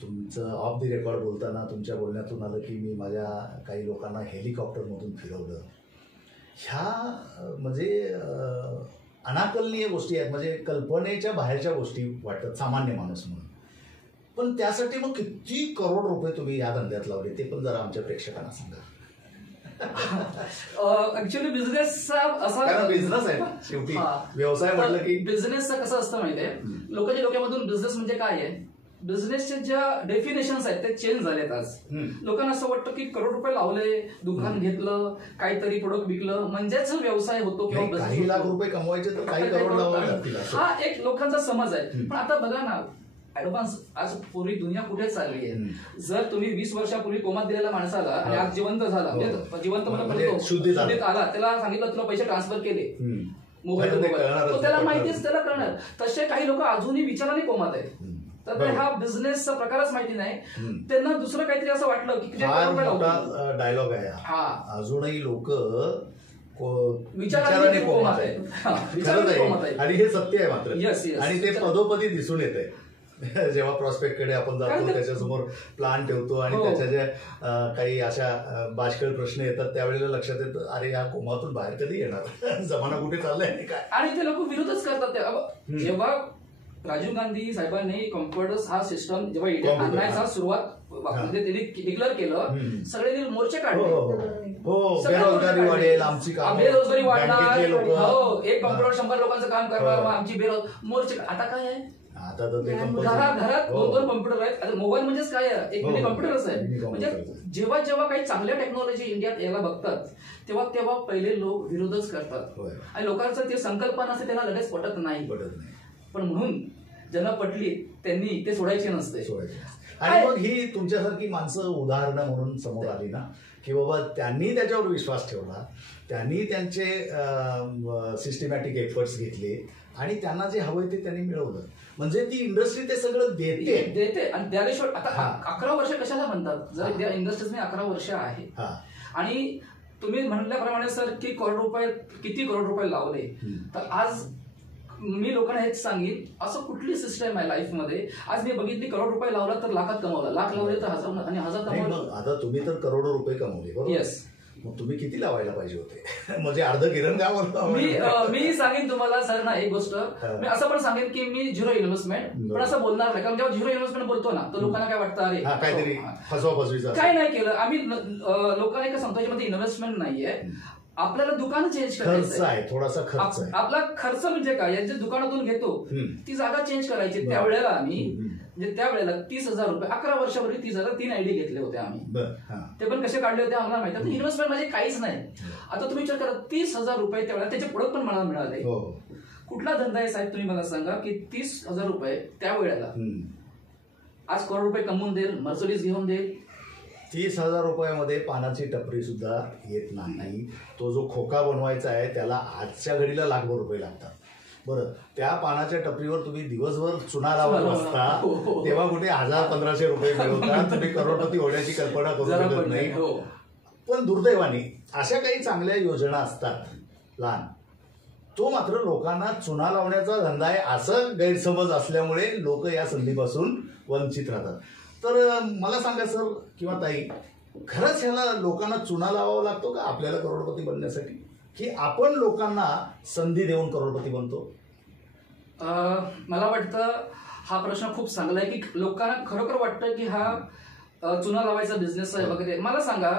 तुमचं ऑफ द रेकॉर्ड बोलताना तुमच्या बोलण्यातून आलं की मी माझ्या काही लोकांना हेलिकॉप्टरमधून फिरवलं. ह्या म्हणजे अनाकलनीय गोष्टी आहेत, म्हणजे कल्पनेच्या बाहेरच्या गोष्टी वाटतात सामान्य माणूस म्हणून. पण त्यासाठी मग किती करोड रुपये तुम्ही या धंद्यात लावले, ते पण जरा आमच्या प्रेक्षकांना सांगा. ऍक्च्युअली बिझनेसचा असा बिझनेस आहे ना शेवटी, व्यवसाय म्हटलं की बिझनेसचं कसं असतं माहितीये, लोकांच्या डोक्यामधून बिझनेस म्हणजे काय आहे, बिझनेसचे ज्या डेफिनेशन्स आहेत ते चेंज झालेत. आज लोकांना असं वाटतं की करोड रुपये लावले, दुकान घेतलं, काहीतरी प्रोडक्ट विकलं म्हणजेच व्यवसाय होतो किंवा काही लाख रुपये कमवायचे तर काही करोड लावावे लागतील, हा एक लोकांचा समज आहे. पण आता बघा ना, ऍडव्हान्स आज पूर्वी दुनिया कुठे चालली आहे. जर तुम्ही 20 वर्षापूर्वी कोमात दिलेल्या माणसाला आणि आज जिवंत झाला, जिवंत म्हणजे शुद्धीत आला, त्याला सांगितलं तुला पैसे ट्रान्सफर केले मोबाईल, त्याला माहितीच, त्याला कळणार. तसे काही लोक अजूनही विचाराने कोमात आहेत. तर हा बिझनेसचा प्रकारच माहिती नाही त्यांना. दुसरं काहीतरी असं वाटलं की डायलॉग आहे हा, अजूनही लोक विचाराने कोमात आहेत आणि हे सत्य आहे मात्र. आणि ते पदोपदी दिसून येत आहे. जेव्हा प्रॉस्पेक्टकडे आपण जातो, त्याच्यासमोर प्लान ठेवतो आणि त्याच्या ज्या काही अशा बाष्कळ प्रश्न येतात, त्यावेळेला लक्षात येतं अरे या कोमातून बाहेर कधी येणार, जमाना कुठे चाललाय काय. आणि ते लोक विरोधच करतात. जेव्हा राजीव गांधी साहेबांनी कॉम्प्युटर्स हा सिस्टम जेव्हा इंडियात आणण्याचा सुरुवात म्हणजे त्यांनी डिक्लेअर केलं, सगळे मोर्चे काढले, बेरोजगारी वाढेल, आमची बेरोजगारी वाढणार, एक कॉम्प्युटर 100 लोकांचं काम करणार, आमची मोर्चे. आता काय आहे, आता तर ते घरात 2-2 कॉम्प्युटर आहेत. मोबाईल म्हणजेच काय आहे, एक मिनी कॉम्प्युटरच आहे. म्हणजे जेव्हा जेव्हा काही चांगल्या टेक्नॉलॉजी इंडियात यायला बघतात, तेव्हा पहिले लोक विरोधच करतात. आणि लोकांचं ते संकल्पना असते त्यांना लगेच पटत नाही. पण म्हणून ज्यांना पटली त्यांनी ते सोडायचे नसते. आणि मग ही तुमच्यासारखी माणसं उदाहरणं म्हणून समोर आली ना, की बाबा त्यांनी त्याच्यावर विश्वास ठेवला, त्यांनी त्यांचे सिस्टमॅटिक एफर्ट्स घेतले आणि त्यांना जे हवंय ते त्यांनी मिळवलं. म्हणजे ती इंडस्ट्री ते सगळं देते. आणि त्यावेळेस आता 11 वर्ष कशाला म्हणतात, जर त्या इंडस्ट्रीज 11 वर्ष आहे. आणि तुम्ही म्हटल्याप्रमाणे सर की किती करोड रुपये लावले, तर आज मी लोकांना हेच सांगेन, असं कुठली सिस्टम आहे लाईफमध्ये, आज मी बघितली करोड रुपये लावला तर लाखात कमावला, लाख लावले तर हजार, आणि हजार कमावला. आता तुम्ही तर करोडो रुपये कमवले बरोबर. येस. मग तुम्ही किती लावायला पाहिजे होते? म्हणजे अर्ध किरण काय बोलतो मी सांगेन तुम्हाला सर ना एक गोष्ट, मी असं पण सांगेन की मी झिरो इन्व्हेस्टमेंट, पण असं बोलणार नाही, कारण जेव्हा झिरो इन्व्हेस्टमेंट बोलतो ना तर लोकांना काय वाटतं, अरे काहीतरी फसवाफसवीचं काय नाही केलं आम्ही. लोकांना एका सांगतो याच्यामध्ये इन्व्हेस्टमेंट नाहीये, आपल्याला दुकान चेंज करायचं आहे, थोडासा खर्च आहे. आपला खर्च म्हणजे काय, यांच्या दुकानातून घेतो ती जागा चेंज करायची. त्यावेळेला आम्ही म्हणजे त्यावेळेला 30,000 रुपये 11 वर्षापूर्वी 30,000 3 आयडी घेतले होते आम्ही. ते पण कसे काढले होते आम्हाला माहिती आहे. इन्व्हेस्टमेंट म्हणजे काहीच नाही. आता तुम्ही विचार करा 30,000 रुपये त्यावेळेला, त्याचे पुढे पण मला मिळाले. कुठला धंदा आहे साहेब तुम्ही मला सांगा की 30,000 रुपये त्यावेळेला आज करोड रुपये कमवून देईल, मर्सिडीज घेऊन देईल. 30,000 रुपयामध्ये पानाची टपरी सुद्धा येत नाही. तो जो खोका बनवायचा आहे त्याला आजच्या घडीला लाखभर रुपये लागतात. बरं, त्या पानाच्या टपरीवर तुम्ही दिवसभर चुना लावत असता तेव्हा कुठे 1,000-1,500 रुपये मिळवतात. तुम्ही करोडपती होण्याची कल्पना करू शकत नाही. पण दुर्दैवाने अशा काही चांगल्या योजना असतात लहान, तो मात्र लोकांना चुना लावण्याचा धंदा आहे असं गैरसमज असल्यामुळे लोक या संधीपासून वंचित राहतात. तर मला सांगा सर किंवा ताई, खरंच ह्याला लोकांना चुना लावावा लागतो का आपल्याला करोडपती बनण्यासाठी, की आपण लोकांना संधी देऊन करोडपती बनतो? मला वाटतं हा प्रश्न खूप चांगला आहे की लोकांना खरोखर वाटतं की हा चुना लावायचा बिझनेस आहे वगैरे. मला सांगा,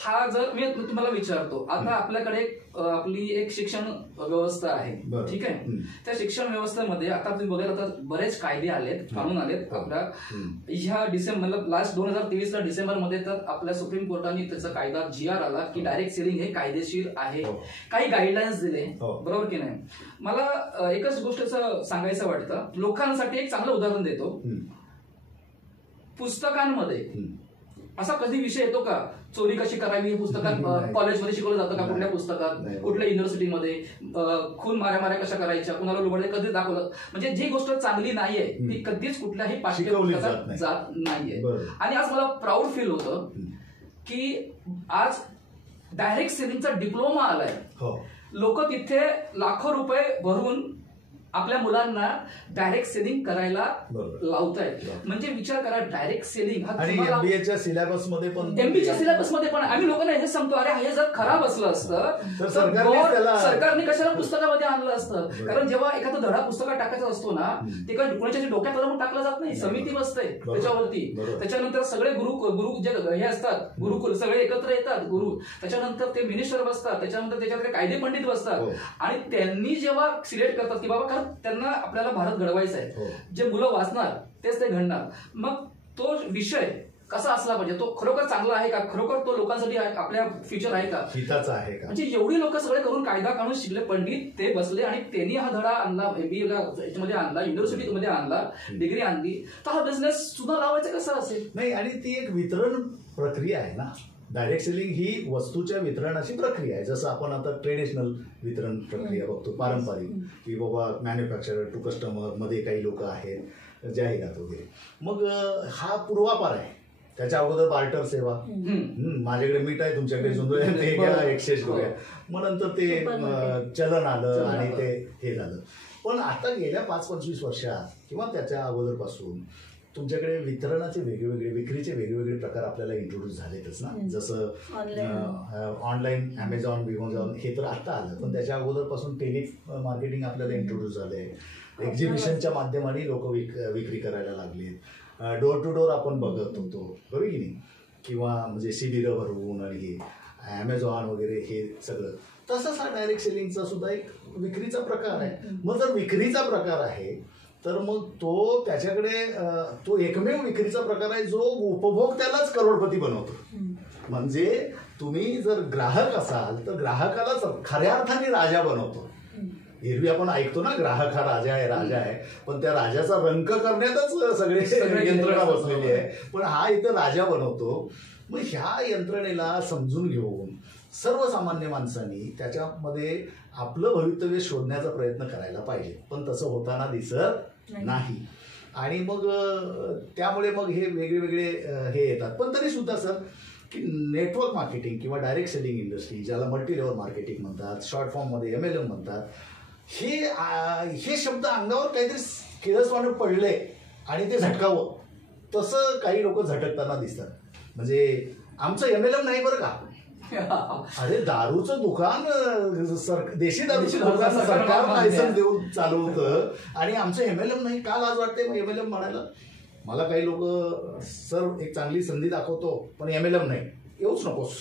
हा जर मी तुम्हाला विचारतो, आता आपल्याकडे आपली एक शिक्षण व्यवस्था आहे, ठीक आहे. त्या शिक्षण व्यवस्थेमध्ये आता तुम्ही बघायला आता बरेच कायदे आलेत, कानून आलेत. आपल्या ह्या डिसेंबर लास्ट 2023 डिसेंबरमध्ये तर आपल्या सुप्रीम कोर्टाने त्याचा कायदा GR आला की डायरेक्ट सेलिंग हे कायदेशीर आहे. काही गाईडलाईन्स दिले, बरोबर की नाही. मला एकच गोष्टीचं सांगायचं वाटतं, लोकांसाठी एक चांगलं उदाहरण देतो. पुस्तकांमध्ये असा कधी विषय येतो का, चोरी कशी करावी हे पुस्तकात कॉलेजमध्ये शिकवलं जातं का, कुठल्या पुस्तकात, कुठल्या युनिव्हर्सिटीमध्ये, खून माऱ्या कशा करायच्या, कुणाला लुबाडले कधी दाखवलं, म्हणजे जी गोष्ट चांगली नाहीये ती कधीच कुठल्याही पाठ्यपुस्तकात जात नाहीये. आणि आज मला प्राऊड फील होतं की आज डायरेक्ट सेलिंगचा डिप्लोमा आलाय. लोक तिथे लाखो रुपये भरून आपल्या मुलांना डायरेक्ट सेलिंग करायला लावतायत. म्हणजे विचार करा, डायरेक्ट सेलिंग हा MBAच्या सिलेबसमध्ये पण, MBAच्या सिलेबसमध्ये पण आम्ही लोकांना हे सांगतो, अरे हे जर खराब असलं असतं तर सरकारने कशाला पुस्तकामध्ये आणलं असतं. कारण जेव्हा एखादा धडा पुस्तकात टाकायचा असतो ना, ते काही कोणाच्या डोक्यात म्हणून टाकलं जात नाही, समिती बसते त्याच्यावरती. त्याच्यानंतर सगळे गुरु जे हे असतात, गुरुकुल सगळे एकत्र येतात गुरु, त्याच्यानंतर ते मिनिस्टर बसतात, त्याच्यानंतर त्याच्याकडे कायदे पंडित बसतात, आणि त्यांनी जेव्हा सिलेक्ट करतात की बाबा त्यांना आपल्याला भारत घडवायचा आहे, जे मुलं वाचणार तेच ते घडणार. मग तो विषय कसा असला पाहिजे, तो खरोखर चांगला आहे का, खरोखर तो लोकांसाठी आपल्या फ्युचर आहे का, हिताचा आहे का. म्हणजे एवढी लोक सगळे करून कायदा काढून शिकले पंडित, ते बसले आणि त्यांनी हा धडा आणला, MBA याच्यामध्ये आणला, युनिव्हर्सिटीमध्ये आणला, डिग्री आणली, तर हा बिझनेस सुद्धा लावायचा कसा असेल. नाही, आणि ती एक वितरण प्रक्रिया आहे ना. डायरेक्ट सेलिंग ही वस्तूच्या वितरणाची प्रक्रिया आहे. जसं आपण आता ट्रेडिशनल वितरण प्रक्रिया बघतो, पारंपरिक, की बाबा मॅन्युफॅक्चरर टू कस्टमर मध्ये काही लोक आहेत, जाहिरात वगैरे. मग हा पूर्वापार आहे. त्याच्या अगोदर बार्टर सेवा, माझ्याकडे मीठ आहे तुमच्याकडे सुंदर ते घ्या, एक्सचेंज करूया. मग नंतर ते चलन आलं आणि ते हे झालं. पण आता गेल्या 5-25 वर्षात किंवा त्याच्या अगोदरपासून तुमच्याकडे वितरणाचे वेगवेगळे, विक्रीचे वेगवेगळे प्रकार आपल्याला इंट्रोड्यूस झालेतच ना. जसं ऑनलाईन Amazon, Amazon हे तर आता आलं, पण त्याच्या अगोदरपासून टेली मार्केटिंग आपल्याला इंट्रोड्यूस झालंय. एक्झिबिशनच्या माध्यमाने लोक विक्री करायला लागलेत. डोर टू डोर आपण बघत होतो, बरोबर की नाही, किंवा म्हणजे CD भरून आणि हे Amazon वगैरे हे सगळं. तसंच हा डायरेक्ट सेलिंगचा सुद्धा एक विक्रीचा प्रकार आहे. मग जर विक्रीचा प्रकार आहे तर मग तो त्याच्याकडे तो एकमेव विक्रीचा प्रकार आहे जो उपभोक्त्यालाच करोडपती बनवतो. म्हणजे तुम्ही जर ग्राहक असाल तर ग्राहकालाच खऱ्या अर्थाने राजा बनवतो. एरवी आपण ऐकतो ना, ग्राहक हा राजा आहे, राजा आहे, पण त्या राजाचा रंक करण्यातच सगळे यंत्रणा बसलेली आहे. पण हा इथं राजा बनवतो. मग ह्या यंत्रणेला समजून घेऊन सर्वसामान्य माणसांनी त्याच्यामध्ये आपलं भवितव्य शोधण्याचा प्रयत्न करायला पाहिजे. पण तसं होताना दिसत नाही. आणि मग त्यामुळे मग हे वेगळे हे येतात. पण तरी सुद्धा सर, की नेटवर्क मार्केटिंग किंवा डायरेक्ट सेलिंग इंडस्ट्री, ज्याला मल्टी लेवल मार्केटिंग म्हणतात, शॉर्ट फॉर्ममध्ये MLM म्हणतात, हे शब्द अंगावर काहीतरी किळसवानं पडले आणि ते झटकावं, तसं काही लोक झटकताना दिसतात. म्हणजे आमचं MLM नाही बरं का. अरे दारूचं दुकान देशी दारूचं दुकान सरकार लायसन्स देऊन चालवतं आणि आमचं MLM नाही. का लाज वाटते मग MLM म्हणायला? मला काही लोक सर एक चांगली संधी दाखवतो पण MLM नाही, येऊच नकोस.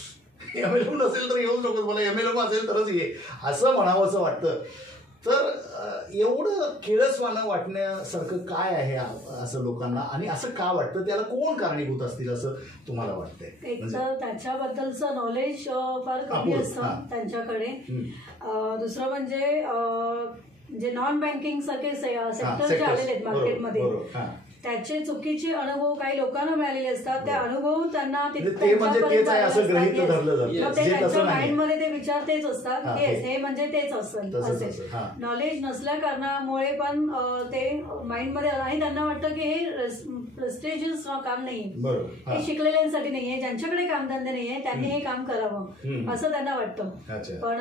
MLM नसेल तर येऊच नकोस, मला MLM असेल तरच ये असं म्हणावं असं वाटतं. तर एवढं किळसवानं वाटण्यासारखं काय आहे असं लोकांना, आणि असं का वाटतं, त्याला कोण कारणीभूत असतील असं तुम्हाला वाटतंय? एक तर त्याच्याबद्दलचं नॉलेज फार कमी असतं त्यांच्याकडे. दुसरं म्हणजे नॉन बँकिंग सारखे सेक्टर जे आलेले आहेत मार्केटमध्ये, त्याचे चुकीचे अनुभव काही लोकांना मिळालेले असतात. ते अनुभव त्यांना त्यांच्या माइंडमध्ये ते विचार तेच असतात की हे म्हणजे तेच असेल. नॉलेज नसल्या कारणामुळे पण ते माइंडमध्ये, आणि त्यांना वाटतं की हे प्रेस्टिजियस काम नाहीये, हे शिकलेल्यांसाठी नाहीये, ज्यांच्याकडे कामधंदे नाहीये त्यांनी हे काम करावं असं त्यांना वाटतं. पण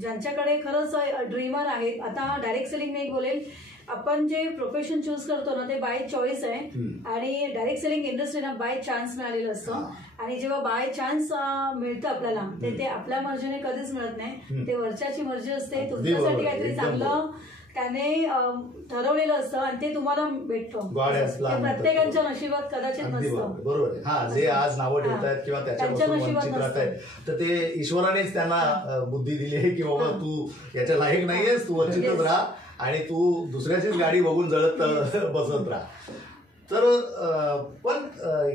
ज्यांच्याकडे खरंच ड्रीमर आहेत, आता डायरेक्ट सेलिंग नाही बोलेल, आपण जे प्रोफेशन चूज करतो ना ते बाय चॉईस आहे, आणि डायरेक्ट सेलिंग इंडस्ट्रीला बाय चान्स मिळालेलं असतं. आणि जेव्हा बाय चान्स मिळतं आपल्याला ते आपल्या मर्जीने कधीच मिळत नाही, ते वरच्याची मर्जी असते. तुमच्यासाठी काहीतरी चांगलं त्याने ठरवलेलं असतं आणि ते तुम्हाला भेटतं. प्रत्येकाच्या नशिबात कदाचित नसतं. बरोबर आहे. जे आज नावं ठेवत आहेत किंवा त्याच्यापासून वंचित राहत आहेत, तर ते ईश्वरानेच त्यांना बुद्धी दिली आहे की बाबा तू याच्या लायक नाहीयेस, तू वंचितच राहा आणि तू दुसऱ्याचीच गाडी बघून जळत बसत राहा. तर पण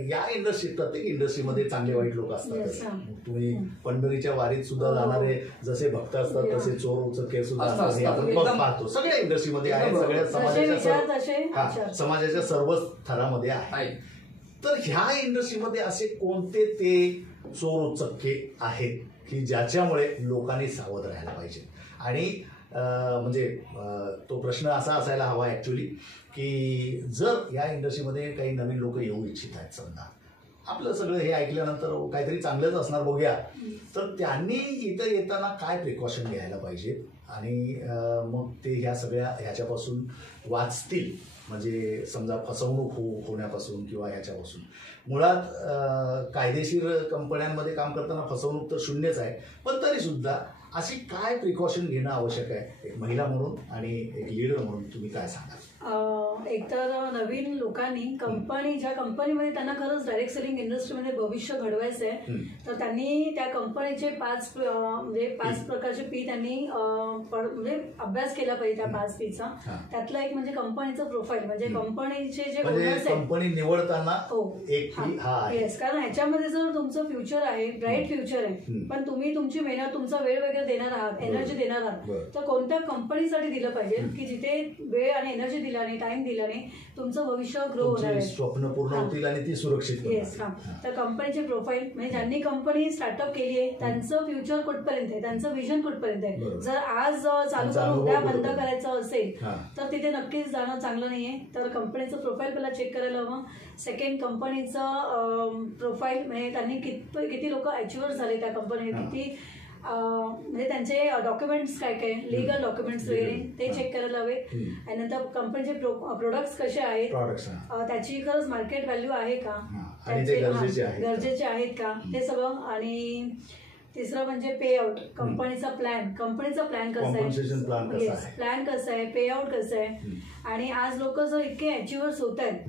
या इंडस्ट्रीत, प्रत्येक इंडस्ट्रीमध्ये चांगले वाईट लोक असतात. तुम्ही पंढरीच्या वारीत सुद्धा जाणारे जसे भक्त असतात तसे चोर उचके सुद्धा असतात, आपण पाहतो. सगळ्या इंडस्ट्रीमध्ये आहेत, सगळ्या समाजाच्या सर्वच थरामध्ये आहे. तर ह्या इंडस्ट्रीमध्ये असे कोणते ते चोर उचक्के आहेत की ज्याच्यामुळे लोकांनी सावध राहायला पाहिजे? आणि म्हणजे तो प्रश्न असा असायला हवा ऍक्च्युली की जर या इंडस्ट्रीमध्ये काही नवीन लोक येऊ इच्छित आहेत, समजा आपलं सगळं हे ऐकल्यानंतर काहीतरी चांगलंच असणार बघूया, तर त्यांनी इथं येताना काय प्रिकॉशन घ्यायला पाहिजे आणि मग ते ह्या सगळ्या ह्याच्यापासून वाचतील? म्हणजे समजा फसवणूक होण्यापासून किंवा ह्याच्यापासून. मुळात कायदेशीर कंपन्यांमध्ये काम करताना फसवणूक तर शून्यच आहे, पण तरी सुद्धा अशी काय प्रिकॉशन घेणं आवश्यक आहे एक महिला म्हणून आणि एक लीडर म्हणून, तुम्ही काय सांगाल? एकतर नवीन लोकांनी ज्या कंपनीमध्ये त्यांना खरंच डायरेक्ट सेलिंग इंडस्ट्रीमध्ये भविष्य घडवायचं आहे, तर त्यांनी त्या कंपनीचे 5 प्रकारचे पी त्यांनी म्हणजे अभ्यास केला पाहिजे त्या 5 पीचा. त्यातलं एक म्हणजे कंपनीचं प्रोफाईल, म्हणजे कंपनीचे जे ओनर्स आहेत कंपनी निवडताना एक येस, कारण ह्याच्यामध्ये जर तुमचं फ्युचर आहे, ब्राईट फ्युचर आहे, पण तुम्ही तुमची मेहनत, तुमचा वेळ वगैरे देणार आहात, एनर्जी देणार आहात, तर कोणत्या कंपनीसाठी दिलं पाहिजे की जिथे वेळ आणि एनर्जी दिल्याने, टाइम दिल्याने तुमचं भविष्य ग्रो होणार आहे, स्वप्न पूर्ण होतील आणि ती सुरक्षित. येस. तर कंपनीचे प्रोफाईल म्हणजे ज्यांनी कंपनी स्टार्टअप केली आहे त्यांचं फ्युचर कुठपर्यंत आहे, त्यांचं विजन कुठपर्यंत आहे. जर आज चालू करून उद्या बंद करायचं असेल तर तिथे नक्कीच जाणं चांगलं नाहीये. तर कंपनीचं प्रोफाईल पहिला चेक करायला हवं. सेकंड, कंपनीचं प्रोफाईल म्हणजे त्यांनी किती लोक अचिव्हर झाले त्या कंपनीने, किती म्हणजे त्यांचे डॉक्युमेंट्स काय काय, लिगल डॉक्युमेंट्स वगैरे ते चेक करायला हवेत. आणि नंतर कंपनीचे प्रोडक्ट्स कसे आहेत, त्याची खरंच मार्केट व्हॅल्यू आहे का, गरजेचे आहेत का, ते सगळं. आणि तिसरं म्हणजे पे आउट, कंपनीचा प्लॅन कसा आहे, प्लॅन कसा आहे, पे आउट कसं आहे. आणि आज लोक जर इतके अचिव्हर्स होत आहेत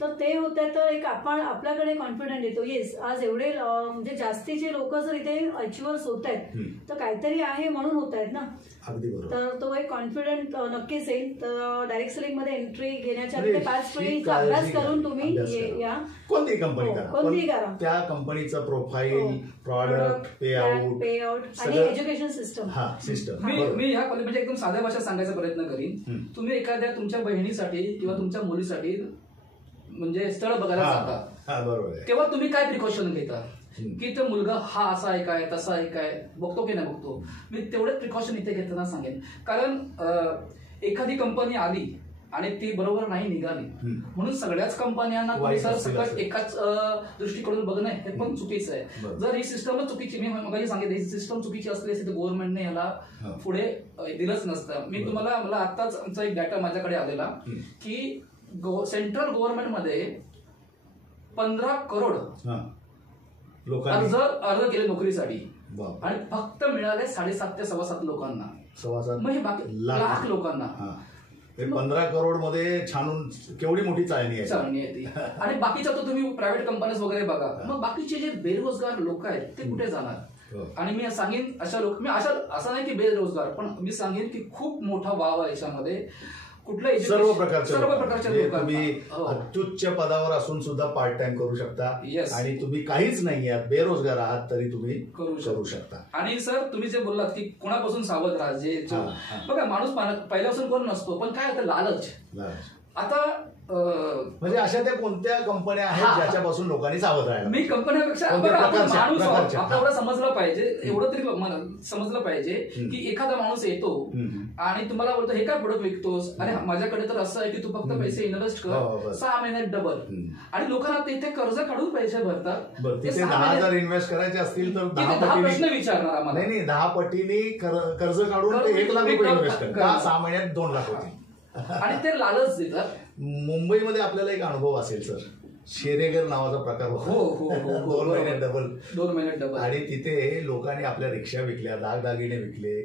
तर ते होत आहेत तर एक आपण आपल्याकडे कॉन्फिडंट येतो, येस आज एवढे म्हणजे जास्तीचे लोक जर इथे अचिव्हर्स होत आहेत तर काहीतरी आहे म्हणून होत आहेत ना. तर तो एक कॉन्फिडंट नक्कीच येईल. तर डायरेक्ट सेलिंग मध्ये एंट्री घेण्याच्या 5 पिढीचा अभ्यास करून तुम्ही या कोणती कंपनी करा, त्या कंपनीचं प्रोफाईल, प्रॉडक्ट, पे आउट आणि एज्युकेशन सिस्टम. मी ह्या म्हणजे एकदम साध्या भाषेत सांगायचा प्रयत्न करीन. तुम्ही एखाद्या तुमच्या बहिणीसाठी किंवा तुमच्या मुलीसाठी म्हणजे स्थळ बघायला जाता, तेव्हा तुम्ही काय प्रिकॉशन घेता की तो मुलगा हा असा आहे काय, तसा आहे काय, बघतो की नाही बघतो. मी तेवढेच प्रिकॉशन इथे घेताना सांगेन. कारण एखादी कंपनी आली आणि ती बरोबर नाही निघाली. म्हणून सगळ्याच कंपन्यांना सर सकट एकाच दृष्टीकडून बघणं हे पण चुकीचं आहे. जर ही सिस्टमच चुकीची, मी मगाशी सांगितलं, ही सिस्टम चुकीची असली असती तर गव्हर्नमेंटने याला पुढे दिलंच नसतं. मी तुम्हाला, मला आत्ताच आमचा एक डाटा माझ्याकडे आलेला की सेंट्रल गव्हर्नमेंटमध्ये 15 करोड अर्ज केले नोकरीसाठी आणि फक्त मिळाले 7.5 ते 7.25 लोकांना. मग हे बाकी लाख लोकांना 15 करोड मध्ये छानून केवढी मोठी चाळणी आहे ती. आणि बाकीचा तो तुम्ही प्रायव्हेट कंपनीज वगैरे बघा, मग बाकीचे जे बेरोजगार लोक आहेत ते कुठे जाणार? आणि मी सांगेन अशा लोक, मी असं नाही की बेरोजगार, पण मी सांगेन की खूप मोठा वाव आहे याच्यामध्ये. सर्व प्रकारच्या तुम्ही अत्युच्च पदावर असून सुद्धा पार्ट टाइम करू शकता आणि तुम्ही काहीच नाही आहात, बेरोजगार आहात तरी तुम्ही करू शकता. आणि सर तुम्ही जे बोललात की कोणापासून सावध राहा, जे बघा माणूस पहिल्यापासून कोण नसतो, पण काय होतं लालच. आता म्हणजे अशा त्या कोणत्या कंपन्या आहेत ज्याच्यापासून लोकांनी सावध राहायला? मी कंपन्यापेक्षा माणूस आपला एवढं समजलं पाहिजे, एवढं तरी समजलं पाहिजे की एखादा माणूस येतो आणि तुम्हाला बोलतो हे काय प्रोडक्ट विकतोस, अरे माझ्याकडे तर असं आहे की तू फक्त पैसे इन्व्हेस्ट कर 6 महिन्यात डबल. आणि लोकांना ते कर्ज काढून पैसे भरतात. 10,000 इन्व्हेस्ट करायचे असतील तर 10 प्रश्न विचारणार आम्हाला. नाही 10 पटीने कर्ज काढून 1 लाख रुपये इन्व्हेस्ट कर, 6 महिन्यात 2 लाख होतील. आणि ते लालच देतात. मुंबईमध्ये आपल्याला एक अनुभव असेल सर, शेरेगर नावाचा प्रकार होता. 2 महिन्यात डबल. आणि तिथे लोकांनी आपल्या रिक्षा विकल्या, दागदागिने विकले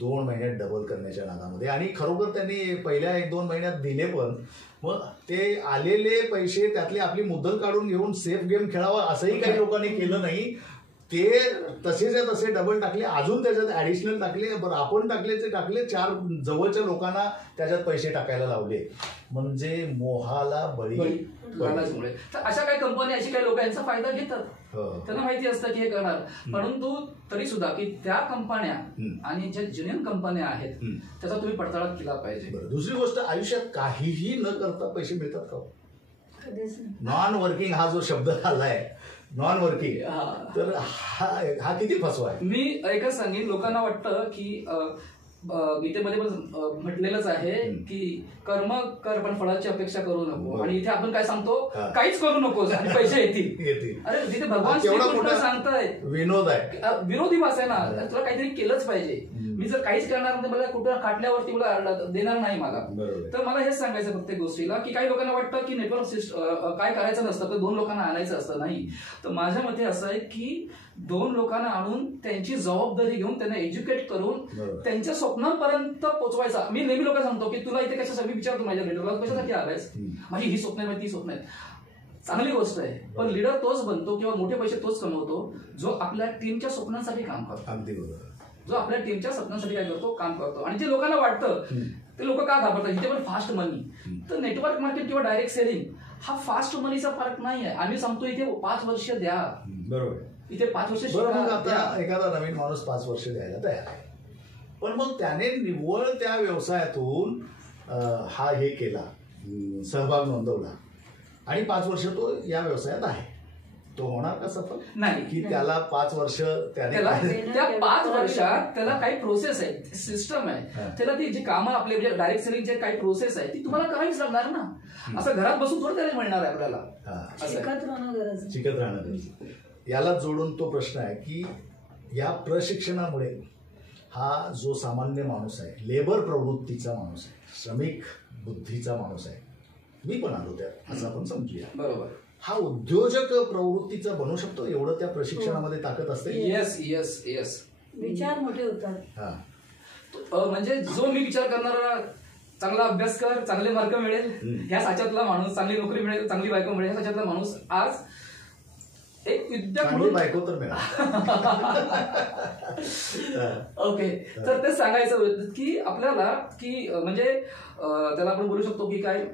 2 महिन्यात डबल करण्याच्या नादामध्ये. आणि खरोखर त्यांनी पहिल्या 1-2 महिन्यात दिले, पण मग ते आलेले पैसे त्यातली आपली मुद्दल काढून घेऊन सेफ गेम खेळावा असंही काही लोकांनी केलं नाही. ते तसेच्या तसे डबल टाकले, अजून त्याच्यात ऍडिशनल टाकले, बरं आपण टाकले 4 जवळच्या लोकांना त्याच्यात पैसे टाकायला लावले. म्हणजे मोहाला बळी लालचमुळे. तर अशा काही कंपन्या, अशी काही लोक यांचा फायदा घेतात. त्यांना माहिती असतं की हे करणार, परंतु तरी सुद्धा की त्या कंपन्या आणि ज्या जुनियर कंपन्या आहेत त्याचा तुम्ही पडताळा केला पाहिजे. दुसरी गोष्ट, आयुष्यात काहीही न करता पैसे मिळतात का? नॉन वर्किंग हा जो शब्द आलाय, नॉन वर्किंग, तर हा किती फसवा आहे. मी एकच सांगेन, लोकांना वाटतं की गीतेमध्ये पण म्हटलेलंच आहे की कर्म कर पण फळाची अपेक्षा करू नको. आणि इथे आपण काय सांगतो, काहीच करू नकोस आणि पैसे येतील. अरे तिथे भगवान श्रीकृष्ण सांगताय, विनोद आहे, विरोधी भास आहे ना, तुला काहीतरी केलंच पाहिजे. मी जर काहीच करणार नाही, मला कुठं काटल्यावरती मला देणार नाही मला. तर मला हेच सांगायचं प्रत्येक गोष्टीला की काही लोकांना वाटतं की नेटवर्क काय करायचं नसतं तर 2 लोकांना आणायचं असतं. नाही, तर माझ्या मते असं आहे की 2 लोकांना आणून त्यांची जबाबदारी घेऊन त्यांना एज्युकेट करून त्यांच्या स्वप्नांपर्यंत पोहोचवायचा. मी नेहमी लोकांना सांगतो की तुला इथे कशासाठी विचारतो, माझ्या लिडरला कशासाठी आलायस, माझी ही स्वप्न आहे, ती स्वप्न आहेत. चांगली गोष्ट आहे, पण लीडर तोच बनतो किंवा मोठे पैसे तोच कमवतो जो आपल्या टीमच्या स्वप्नांसाठी काम करतो. अगदी बरोबर. जो आपल्या टीमच्या स्वप्नांसाठी काय करतो, काम करतो. आणि जे लोकांना वाटतं ते लोक का घाबरतात, इथे पण फास्ट मनी, तर नेटवर्क मार्केट किंवा डायरेक्ट सेलिंग हा फास्ट मनीचा फरक नाही आहे. आम्ही सांगतो इथे 5 वर्ष द्या. बरोबर, इथे 5 वर्ष. आता एखादा नवीन माणूस 5 वर्ष द्यायला तयार आहे, पण मग त्याने निव्वळ त्या व्यवसायातून हा हे केला, सहभाग नोंदवला आणि 5 वर्ष तो या व्यवसायात आहे, तो होणार का सफल? नाही. की त्याला 5 वर्ष त्याला त्या 5 वर्षात त्याला काही प्रोसेस आहे, सिस्टम आहे, त्याला ती जी कामं आपले म्हणजे डायरेक्ट सेलिंगचे काही प्रोसेस आहे ती तुम्हाला करावीच लागणार ना. असं घरात बसून थोडं त्याला मिळणार आहे आपल्याला. शिकत राहणं गरजेचं. याला जोडून तो प्रश्न आहे की या प्रशिक्षणामुळे हा जो सामान्य माणूस आहे, लेबर प्रवृत्तीचा माणूस आहे, श्रमिक बुद्धीचा माणूस आहे, मी पण आलो त्यात असं आपण समजूया, बरोबर, हा उद्योजक प्रवृत्तीचा बनू शकतो. एवढं त्या प्रशिक्षणामध्ये ताकद असते. येस येस येस, विचार मोठे होतात. म्हणजे जो मी विचार करणारा, चांगला अभ्यास कर, चांगले मार्क मिळेल, ह्या साच्यातला माणूस, चांगली नोकरी मिळेल, चांगली बायको मिळेल, ह्या साच्यातला माणूस आज एक विद्या म्हणून बायको तर मिळाल. ओके, तर ते सांगायचं होतं की आपल्याला की म्हणजे त्याला आपण बोलू शकतो की काय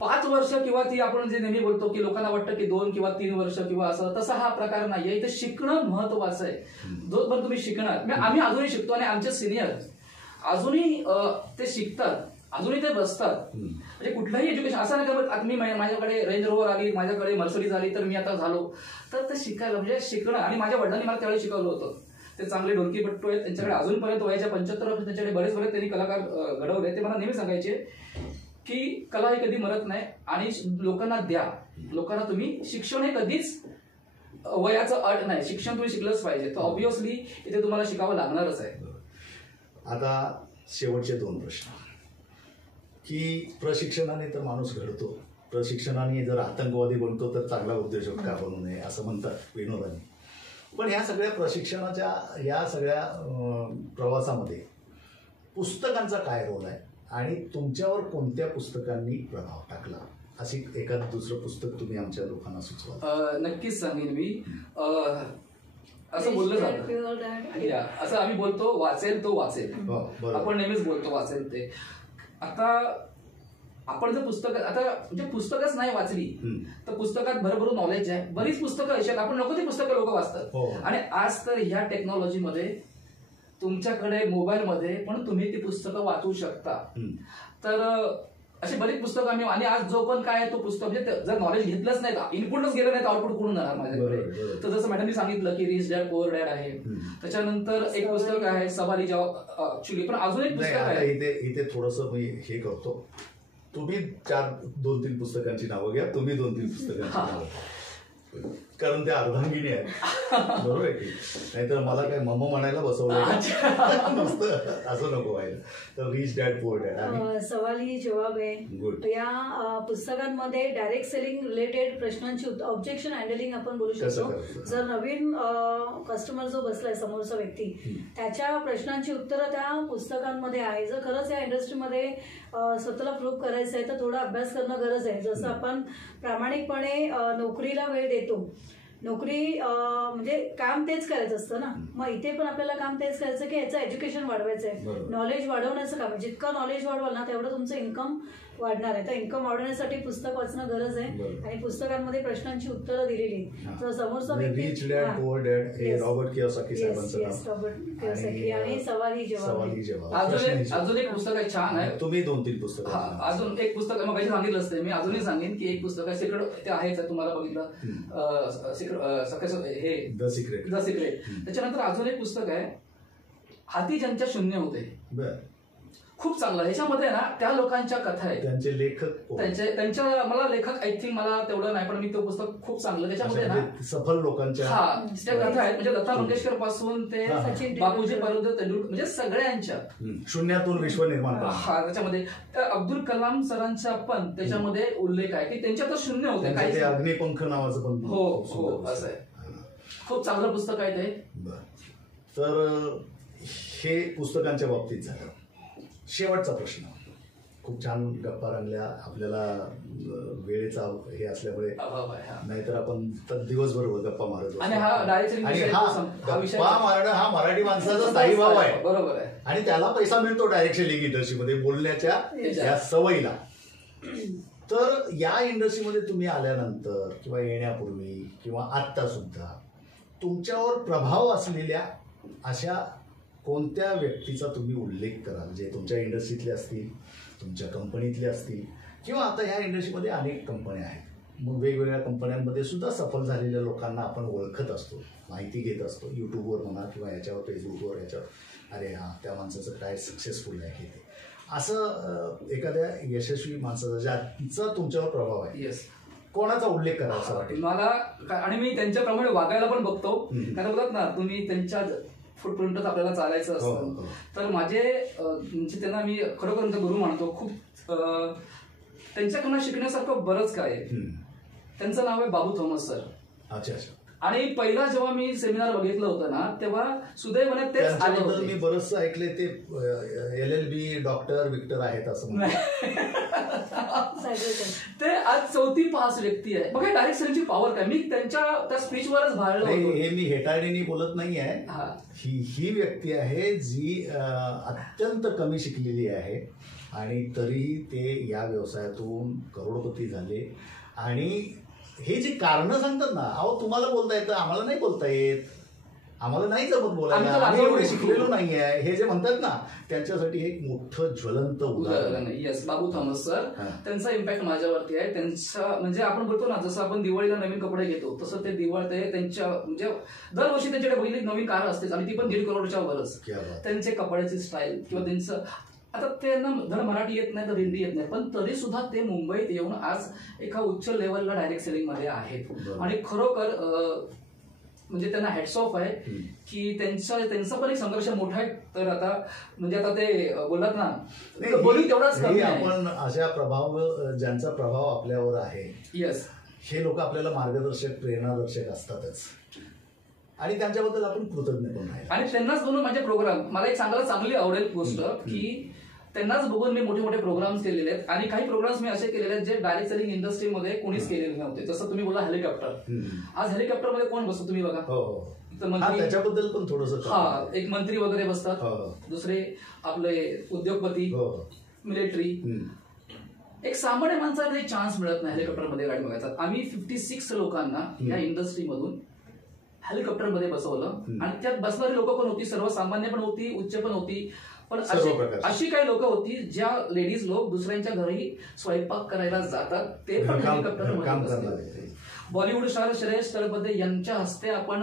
5 वर्ष किंवा ती आपण जे नेहमी बोलतो की लोकांना वाटतं की 2 किंवा 3 वर्ष किंवा असं, तसा हा प्रकार नाहीये. इथे शिकणं महत्वाचं आहे. जोपर्यंत तुम्ही शिकणार, आम्ही अजूनही शिकतो आणि आमचे सिनियर अजूनही ते शिकतात, अजूनही ते बसतात. म्हणजे कुठलंही एज्युकेशन असं नाही का मी माझ्याकडे रेंज रोव्हर आली, माझ्याकडे मर्सिडीज आली तर मी आता झालो, तर ते शिकायला म्हणजे शिकणं. आणि माझ्या वडिलांनी मला त्यावेळी शिकवलं होतं. ते चांगले ढोलकीपट्टू आहेत, त्यांच्याकडे अजूनपर्यंत वयाच्या 75 वर्ष त्यांच्याकडे बरेच त्यांनी कलाकार घडवले. ते मला नेहमी सांगायचे की कला ही कधी मरत नाही आणि लोकांना द्या. लोकांना तुम्ही शिक्षण हे कधीच वयाचं अट नाही, शिक्षण तुम्ही शिकलंच पाहिजे. तर ऑब्व्हियसली इथे तुम्हाला शिकावं लागणारच आहे. आता शेवटचे 2 प्रश्न, की प्रशिक्षणाने तर माणूस घडतो, प्रशिक्षणाने जर आतंकवादी बनतो तर चांगला उद्योजक का बनू नये असं म्हणतात विनोदाने. पण ह्या सगळ्या प्रशिक्षणाच्या या सगळ्या प्रवासामध्ये पुस्तकांचा काय रोल आहे आणि तुमच्यावर कोणत्या पुस्तकांनी प्रभाव टाकला, अशी एखादं दुसरं पुस्तक तुम्ही आमच्या लोकांना सुचवा? नक्कीच सांगेन मी. असं बोललं जातं, असं आम्ही बोलतो वाचेल तो वाचेल, आपण नेहमीच बोलतो वाचेल ते. आता आपण जर पुस्तक आता म्हणजे पुस्तकच नाही वाचली तर पुस्तकात भरभरून नॉलेज आहे, बरीच पुस्तकं अशी आहेत, आपण नको ती पुस्तकं लोक वाचतात. आणि आज तर ह्या टेक्नॉलॉजीमध्ये तुमच्याकडे मोबाईलमध्ये पण तुम्ही ती पुस्तकं वाचू शकता. तर अशी बरीच पुस्तकं आम्ही, आणि आज जो पण काय तो पुस्तक म्हणजे जर नॉलेज घेतलंच नाही तर इनपुटच गेलं नाही तर आउटपुट कुठून जाणार माझ्याकडे. तर जसं मॅडमनी सांगितलं की रिच डॅड पुअर डॅड आहे, त्याच्यानंतर एक पुस्तक आहे सवाली जवाब ऍक्च्युली. पण अजून एक पुस्तक आहे, इथे थोडंसं मी हे करतो, तुम्ही 2-3 पुस्तकांची नावं घ्या, तुम्ही 2-3 पुस्तकांची नावं, कारण ते अर्धांगिनी आहेत. बरोबर आहे की नाहीतर मला काय मम्मा म्हणायला बसवलं नसतं, असं नको व्हायला. तर रिच डॅड पुअर डॅड, सवाली जवाब आहे. या पुस्तकांमध्ये डायरेक्ट सेलिंग रिलेटेड प्रश्नांची ऑब्जेक्शन हँडलिंग आपण बोलू शकतो. जर नवीन कस्टमर जो बसलाय समोरचा व्यक्ती त्याच्या प्रश्नांची उत्तरं त्या पुस्तकांमध्ये आहे. जर खरंच या इंडस्ट्रीमध्ये स्वतःला प्रूव्ह करायचं आहे तर थोडा अभ्यास करणं गरज आहे. जसं आपण प्रामाणिकपणे नोकरीला वेळ देतो, नोकरी म्हणजे काम तेच करायचं असतं ना, मग इथे पण आपल्याला काम तेच करायचं की याचं एज्युकेशन वाढवायचं आहे, नॉलेज वाढवण्याचं काम आहे. जितकं नॉलेज वाढवाल ना तेवढं तुमचं इन्कम वाढणार आहे. तर इन्कम वाढवण्यासाठी पुस्तक वाचणं गरज आहे आणि पुस्तकांमध्ये प्रश्नांची उत्तरं दिलेली. तर समोरचा व्यक्ती रिच डॅड पुअर डॅड हे रॉबर्ट कियोसाकी साहेबांचं नाव, रॉबर्ट कियोसाकी, आणि सवाली जवाब. अजून एक पुस्तक आहे छान आहे. तुम्ही 2-3 पुस्तक, अजून एक पुस्तक मग सांगितलं असतं मी, अजूनही सांगेन की एक पुस्तक आहे सिक्रेट, ते आहेच तुम्हाला बघितलं हे द सिक्रेट. त्याच्यानंतर अजून एक पुस्तक आहे हाती ज्यांच्या शून्य होते, खूप चांगलं. ह्याच्यामध्ये ना त्या लोकांच्या कथा आहेत, त्यांचे लेखक, त्यांच्या मला लेखक आय थिंक मला तेवढं नाही, पण मी तो पुस्तक खूप चांगलं. त्याच्यामध्ये ना सफल लोकांच्या त्या कथा आहेत, म्हणजे लता मंगेशकर पासून ते बापूजी पर्यंत तेंडुलकर, म्हणजे सगळ्यांच्या शून्यातून विश्व निर्माण. हा, त्याच्यामध्ये अब्दुल कलाम सरांचा पण त्याच्यामध्ये उल्लेख आहे की त्यांच्या तर शून्य होते, काही अग्निपंख नावाचं पण. हो हो, असं आहे. खूप चांगलं पुस्तक आहे ते. तर हे पुस्तकांच्या बाबतीत झालं. शेवटचा प्रश्न, खूप छान गप्पा रंगल्या, आपल्याला वेळेचा हे असल्यामुळे नाहीतर आपण दिवसभर गप्पा मारत असतो. आणि गप्पा मारणं हा मराठी माणसाचा स्थायी भाव आहे. बरोबर आहे. आणि त्याला पैसा मिळतो डायरेक्ट सेलिंग इंडस्ट्रीमध्ये बोलण्याच्या या सवयीला. तर या इंडस्ट्रीमध्ये तुम्ही आल्यानंतर किंवा येण्यापूर्वी किंवा आत्ता सुद्धा तुमच्यावर प्रभाव असलेल्या अशा कोणत्या व्यक्तीचा तुम्ही उल्लेख कराल, जे तुमच्या इंडस्ट्रीतले असतील, तुमच्या कंपनीतले असतील, किंवा आता ह्या इंडस्ट्रीमध्ये अनेक कंपन्या आहेत, मग वेगवेगळ्या कंपन्यांमध्ये सुद्धा सफल झालेल्या लोकांना आपण ओळखत असतो, माहिती घेत असतो, यूट्यूबवर म्हणा किंवा याच्यावर फेसबुकवर, याच्यावर अरे हां त्या माणसाचं काय सक्सेसफुल आहे हे, असं एखाद्या यशस्वी माणसाचा ज्याचा तुमच्यावर प्रभाव आहे, कोणाचा उल्लेख करा असं वाटेल मला. आणि मी त्यांच्याप्रमाणे वागायला पण बघतो, कारण बघत ना तुम्ही त्यांच्या फुटप्रिंटच आपल्याला चालायचं असतं. तर माझे म्हणजे त्यांना मी खरोखर गुरु मानतो. खूप त्यांच्याकडनं शिकण्यासारखं बरंच काय आहे. त्यांचं नाव आहे बाबू थॉमस सर. अच्छा अच्छा. आणि पहिला जेव्हा मी सेमिनार बघितलं होतं ना तेव्हा सुदैवाने तेच आले होते. मी बरंचसं ऐकले ते LLB डॉक्टर विक्टर आहेत असं ते आज 4थी पास व्यक्ती आहे. बघा डायरेक्ट सेलिंगची पॉवर काय. मी त्यांच्या त्या स्पीचवरच भाळलो. हे मी हेटाळणीने बोलत नाही आहे. ही व्यक्ती आहे जी अत्यंत कमी शिकलेली आहे आणि तरीही ते या व्यवसायातून करोडपती झाले. आणि हे जे कारण सांगतात ना, अहो तुम्हाला बोलता येतं आम्हाला नाही बोलता येत, आम्हाला नाही जमत बोलायला, आम्ही एवढे शिकलेलो नाही आहे, हे जे म्हणतात ना त्यांच्यासाठी एक मोठं ज्वलंत उदाहरण आहे. येस, बाबू थॉमस सर. त्यांचा इम्पॅक्ट माझ्यावरती आहे. त्यांचा म्हणजे आपण बोलतो ना जसं आपण दिवाळीला नवीन कपडे घेतो तसं ते दिवाळी त्यांच्या म्हणजे दरवर्षी त्यांच्याकडे बघितली नवीन कार असतेच आणि ती पण 1.5 करोडच्या वरच. त्यांचे कपड्याची स्टाईल किंवा त्यांचं आता त्यांना धड मराठी येत नाही तर हिंदी येत नाही, पण तरी सुद्धा ते मुंबईत येऊन आज एका उच्च लेवलला डायरेक्ट सेलिंग मध्ये आहेत आणि खरोखर म्हणजे त्यांना हॅट्स ऑफ आहे की त्यांचा पण एक संघर्ष मोठा आहे. तर आता म्हणजे आता ते बोलत ना बोलून तेवढाच कमी आहे. आपण अशा ज्यांचा प्रभाव आपल्यावर आहे, येस, हे लोक आपल्याला मार्गदर्शक प्रेरणादर्शक असतातच आणि त्यांच्याबद्दल आपण कृतज्ञ पण आहे. आणि त्यांनाच बघून माझे प्रोग्राम मला एक सांगायला चांगली आवडेल गोष्ट की त्यांनाच बघून मी मोठे मोठे प्रोग्राम्स केलेले आहेत आणि काही प्रोग्राम्स मी असे केलेले आहेत जे डायरेक्ट सेलिंग इंडस्ट्रीमध्ये कोणीच केलेले नव्हते. जसं तुम्ही बोला हेलिकॉप्टर, आज हेलिकॉप्टरमध्ये कोण बसतो तुम्ही बघा, त्याच्याबद्दल पण थोडंसं हा एक मंत्री वगैरे बसतात, दुसरे आपले उद्योगपती, मिलिटरी. एक सामान्य माणसाला चान्स मिळत नाही हेलिकॉप्टरमध्ये गाडी बघायचा. आम्ही 56 लोकांना या इंडस्ट्रीमधून हेलिकॉप्टरमध्ये बसवलं आणि त्यात बसणारी लोक पण होती, सर्वसामान्य पण होती, उच्च पण होती, पण अशी काही लोक होती ज्या लेडीज लोक दुसऱ्यांच्या घरी स्वयंपाक करायला जातात ते पण हेलिकॉप्टर. बॉलिवूड स्टार श्रेयस तळपदे यांच्या हस्ते आपण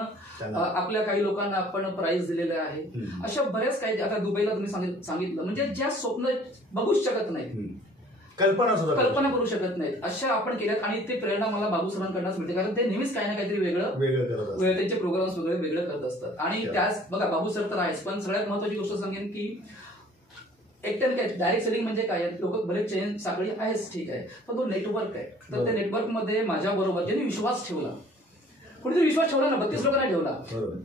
आपल्या काही लोकांना आपण प्राइज दिलेले आहे. अशा बऱ्याच काही, आता दुबईला तुम्ही सांगितलं, म्हणजे ज्या स्वप्न बघूच शकत नाहीत, कल्पना करू शकत नाहीत, अशा आपण केल्यात आणि ते प्रेरणा मला बाबू सरांकडूनच मिळते. कारण ते नेहमीच काही ना काहीतरी वेगळं त्यांचे प्रोग्राम्स वगैरे वेगळं करत असतात. आणि त्याच बघा बाबू सर तर आहेच, पण सगळ्यात महत्वाची गोष्ट सांगेन की एकट्याने काय डायरेक्ट सेलिंग म्हणजे काय, लोक बरेच चेन साखळी आहेच, ठीक आहे, पण तो नेटवर्क आहे. तर त्या नेटवर्कमध्ये माझ्या बरोबर ज्यांनी विश्वास ठेवला, कुणीतरी विश्वास ठेवला ना, 32 लोकांना ठेवला,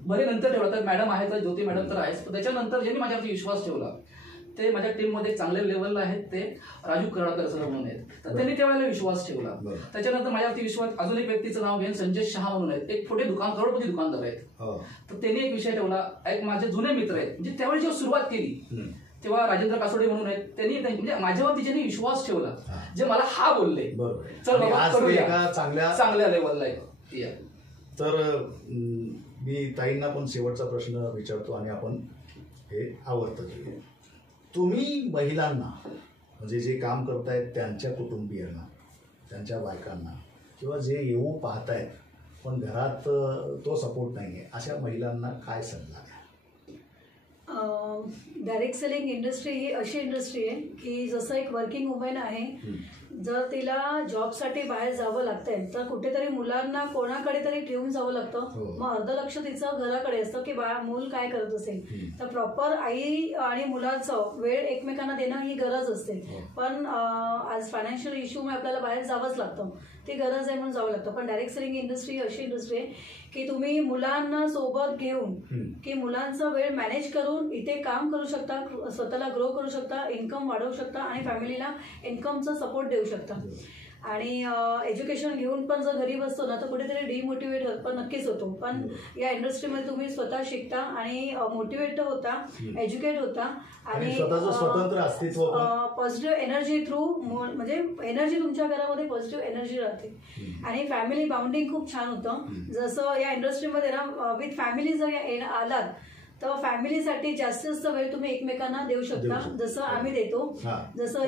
बरे नंतर ठेवला, तर मॅडम आहेत, ज्योती मॅडम तर आहेच, पण त्याच्यानंतर ज्यांनी माझ्यावरती विश्वास ठेवला ते माझ्या टीम मध्ये चांगल्या लेवलला आहेत, ते राजू कर्डाकर सर म्हणून आहेत. तर त्यांनी त्यावेळेला विश्वास ठेवला. त्याच्यानंतर माझ्यावरती विश्वास, अजून एक व्यक्तीचं नाव घेऊन संजय शहा म्हणून आहेत, एक छोटे करोडपती दुकानदार आहेत. तर त्यांनी एक विषय ठेवला, एक माझे जुने मित्र आहेत, म्हणजे त्यावेळी जेव्हा सुरुवात केली तेव्हा राजेंद्र कासोडे म्हणून आहेत, त्यांनी म्हणजे माझ्यावरती ज्यांनी विश्वास ठेवला, जे मला हा बोलले चल बाबा करूया, चांगल्या लेवलला आहे. तर मी ताईंना पण शेवटचा प्रश्न विचारतो आणि आपण हे आवडतं घेऊया. तुम्ही महिलांना, म्हणजे जे काम करतायत त्यांच्या कुटुंबियांना, त्यांच्या बायकांना, किंवा जे येऊ पाहतायत पण घरात तो सपोर्ट नाही आहे, अशा महिलांना काय सल्ला द्या? डायरेक्ट सेलिंग इंडस्ट्री ही अशी इंडस्ट्री आहे की जसं एक वर्किंग वुमेन आहे, जर तिला जॉबसाठी बाहेर जावं लागतंय तर कुठेतरी मुलांना कोणाकडे तरी ठेवून जावं लागतं. मग अर्ध लक्ष तिचं घराकडे असतं की मूल काय करत असेल. तर प्रॉपर आई आणि मुलाचं वेळ एकमेकांना देणं ही गरज असते. पण आज फायनान्शियल इश्यूमुळे आपल्याला बाहेर जावंच लागतं, ती गरज आहे म्हणून जावं लागतं. पण डायरेक्ट सेलिंग इंडस्ट्री अशी इंडस्ट्री आहे की तुम्ही मुलांना सोबत घेऊन की मुलांचा वेळ मॅनेज करून इथे काम करू शकता, स्वतःला ग्रो करू शकता, इन्कम वाढवू शकता आणि फॅमिलीला इन्कमचा सपोर्ट देऊ शकता. आणि एज्युकेशन घेऊन पण जर घरी बसतो ना तर कुठेतरी डिमोटिवेट पण नक्कीच होतो. पण या इंडस्ट्रीमध्ये तुम्ही स्वतः शिकता आणि मोटिवेट होता, एज्युकेट होता आणि स्वतंत्र अस्तित्व, पॉझिटिव्ह एनर्जी थ्रू, म्हणजे एनर्जी तुमच्या घरामध्ये पॉझिटिव्ह एनर्जी राहते आणि फॅमिली बाउंडिंग खूप छान होतं. जसं या इंडस्ट्रीमध्ये ना विथ फॅमिली जर आलात तर फॅमिलीसाठी जास्त वेळ तुम्ही एकमेकांना देऊ शकता, जसं आम्ही देतो. जसं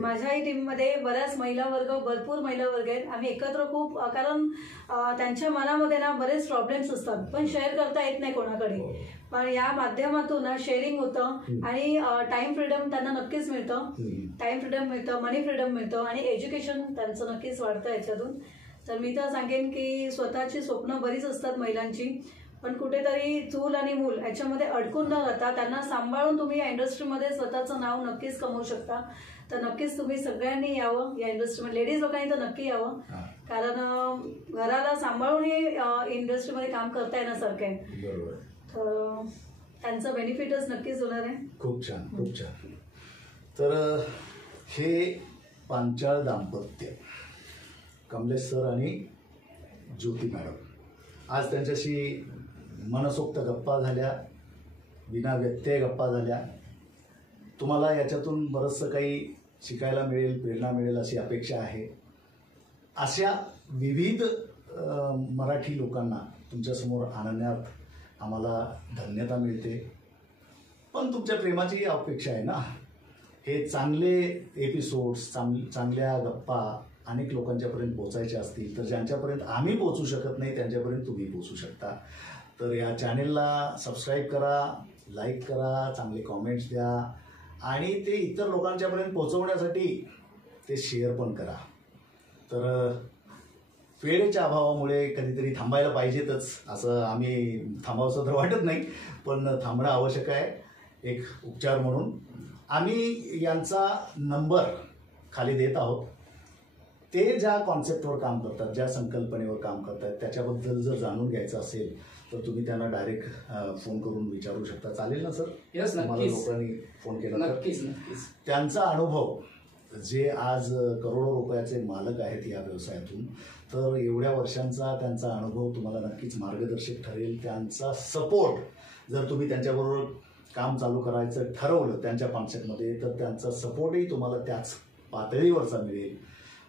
माझ्याही टीममध्ये बऱ्याच महिला वर्ग, भरपूर महिला वर्ग आहेत. आम्ही एकत्र खूप, कारण त्यांच्या मनामध्ये ना बरेच प्रॉब्लेम्स असतात पण शेअर करता येत नाही कोणाकडे. पण या माध्यमातून शेअरिंग होतं आणि टाइम फ्रीडम त्यांना नक्कीच मिळतं, टाइम फ्रीडम मिळतं, मनी फ्रीडम मिळतं आणि एज्युकेशन त्यांचं नक्कीच वाढतं याच्यातून. तर मी तर सांगेन की स्वतःची स्वप्न बरीच असतात महिलांची, पण कुठेतरी चूल आणि मूल याच्यामध्ये अडकून न राहता त्यांना सांभाळून तुम्ही या इंडस्ट्रीमध्ये स्वतःचं नाव नक्कीच कमवू शकता. तर नक्कीच तुम्ही सगळ्यांनी यावं या इंडस्ट्रीमध्ये, लेडीज लोकांनी तर नक्की यावं, कारण घराला सांभाळून हे इंडस्ट्रीमध्ये काम करता येण्यासारखं आहे. तर त्यांचं बेनिफिटच नक्कीच होणार आहे. खूप छान, खूप छान. तर हे पांचाळ दाम्पत्य, कमलेश सर आणि ज्योती मॅडम, आज त्यांच्याशी मनसोक्त गप्पा झाल्या, विना व्यत्यय गप्पा झाल्या. तुम्हाला याच्यातून बरंचसं काही शिकायला मिळेल, प्रेरणा मिळेल अशी अपेक्षा आहे. अशा विविध मराठी लोकांना तुमच्यासमोर आणण्यात आम्हाला धन्यता मिळते, पण तुमच्या प्रेमाची अपेक्षा आहे ना. हे चांगले एपिसोड्स, चांगल्या गप्पा अनेक लोकांच्यापर्यंत पोचायचे असतील तर ज्यांच्यापर्यंत आम्ही पोचू शकत नाही त्यांच्यापर्यंत तुम्ही पोचू शकता. तर या चॅनेलला सबस्क्राईब करा, लाईक करा, चांगले कॉमेंट्स द्या आणि ते इतर लोकांच्यापर्यंत पोहोचवण्यासाठी ते शेअर पण करा. तर वेळेच्या अभावामुळे कधीतरी थांबायला पाहिजेतच, असं आम्ही थांबावंसं तर वाटत नाही, पण थांबणं आवश्यक आहे एक उपचार म्हणून. आम्ही यांचा नंबर खाली देत आहोत. ते ज्या कॉन्सेप्टवर काम करतात, ज्या संकल्पनेवर काम करतात, त्याच्याबद्दल जर जाणून घ्यायचं असेल तर तुम्ही त्यांना डायरेक्ट फोन करून विचारू शकता. चालेल ना सर? यस, तुम्हाला नक्कीच. लोकांनी फोन केला तर नक्कीच नक्कीच. त्यांचा अनुभव, जे आज करोडो रुपयाचे मालक आहेत या व्यवसायातून, तर एवढ्या वर्षांचा त्यांचा अनुभव तुम्हाला नक्कीच मार्गदर्शक ठरेल. त्यांचा सपोर्ट जर तुम्ही त्यांच्याबरोबर काम चालू करायचं ठरवलं त्यांच्या कॉन्सेप्टमध्ये, तर त्यांचा सपोर्टही तुम्हाला त्याच पातळीवरचा मिळेल.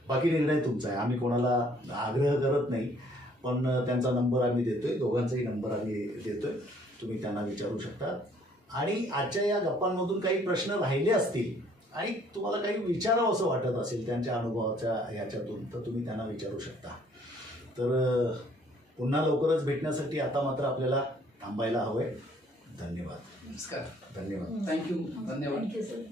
बाकी निर्णय तुमचा आहे, आम्ही कोणाला आग्रह करत नाही, पण त्यांचा नंबर आम्ही देतोय, दोघांचाही नंबर आम्ही देतोय, तुम्ही त्यांना विचारू शकता. आणि आजच्या या गप्पांमधून काही प्रश्न राहिले असतील आणि तुम्हाला काही विचारावं असं वाटत असेल त्यांच्या अनुभवाच्या ह्याच्यातून, तर तुम्ही त्यांना विचारू शकता. तर पुन्हा लवकरच भेटण्यासाठी आता मात्र आपल्याला थांबायला हवंय. धन्यवाद. नमस्कार. धन्यवाद. थँक्यू. धन्यवाद. Thank you sir.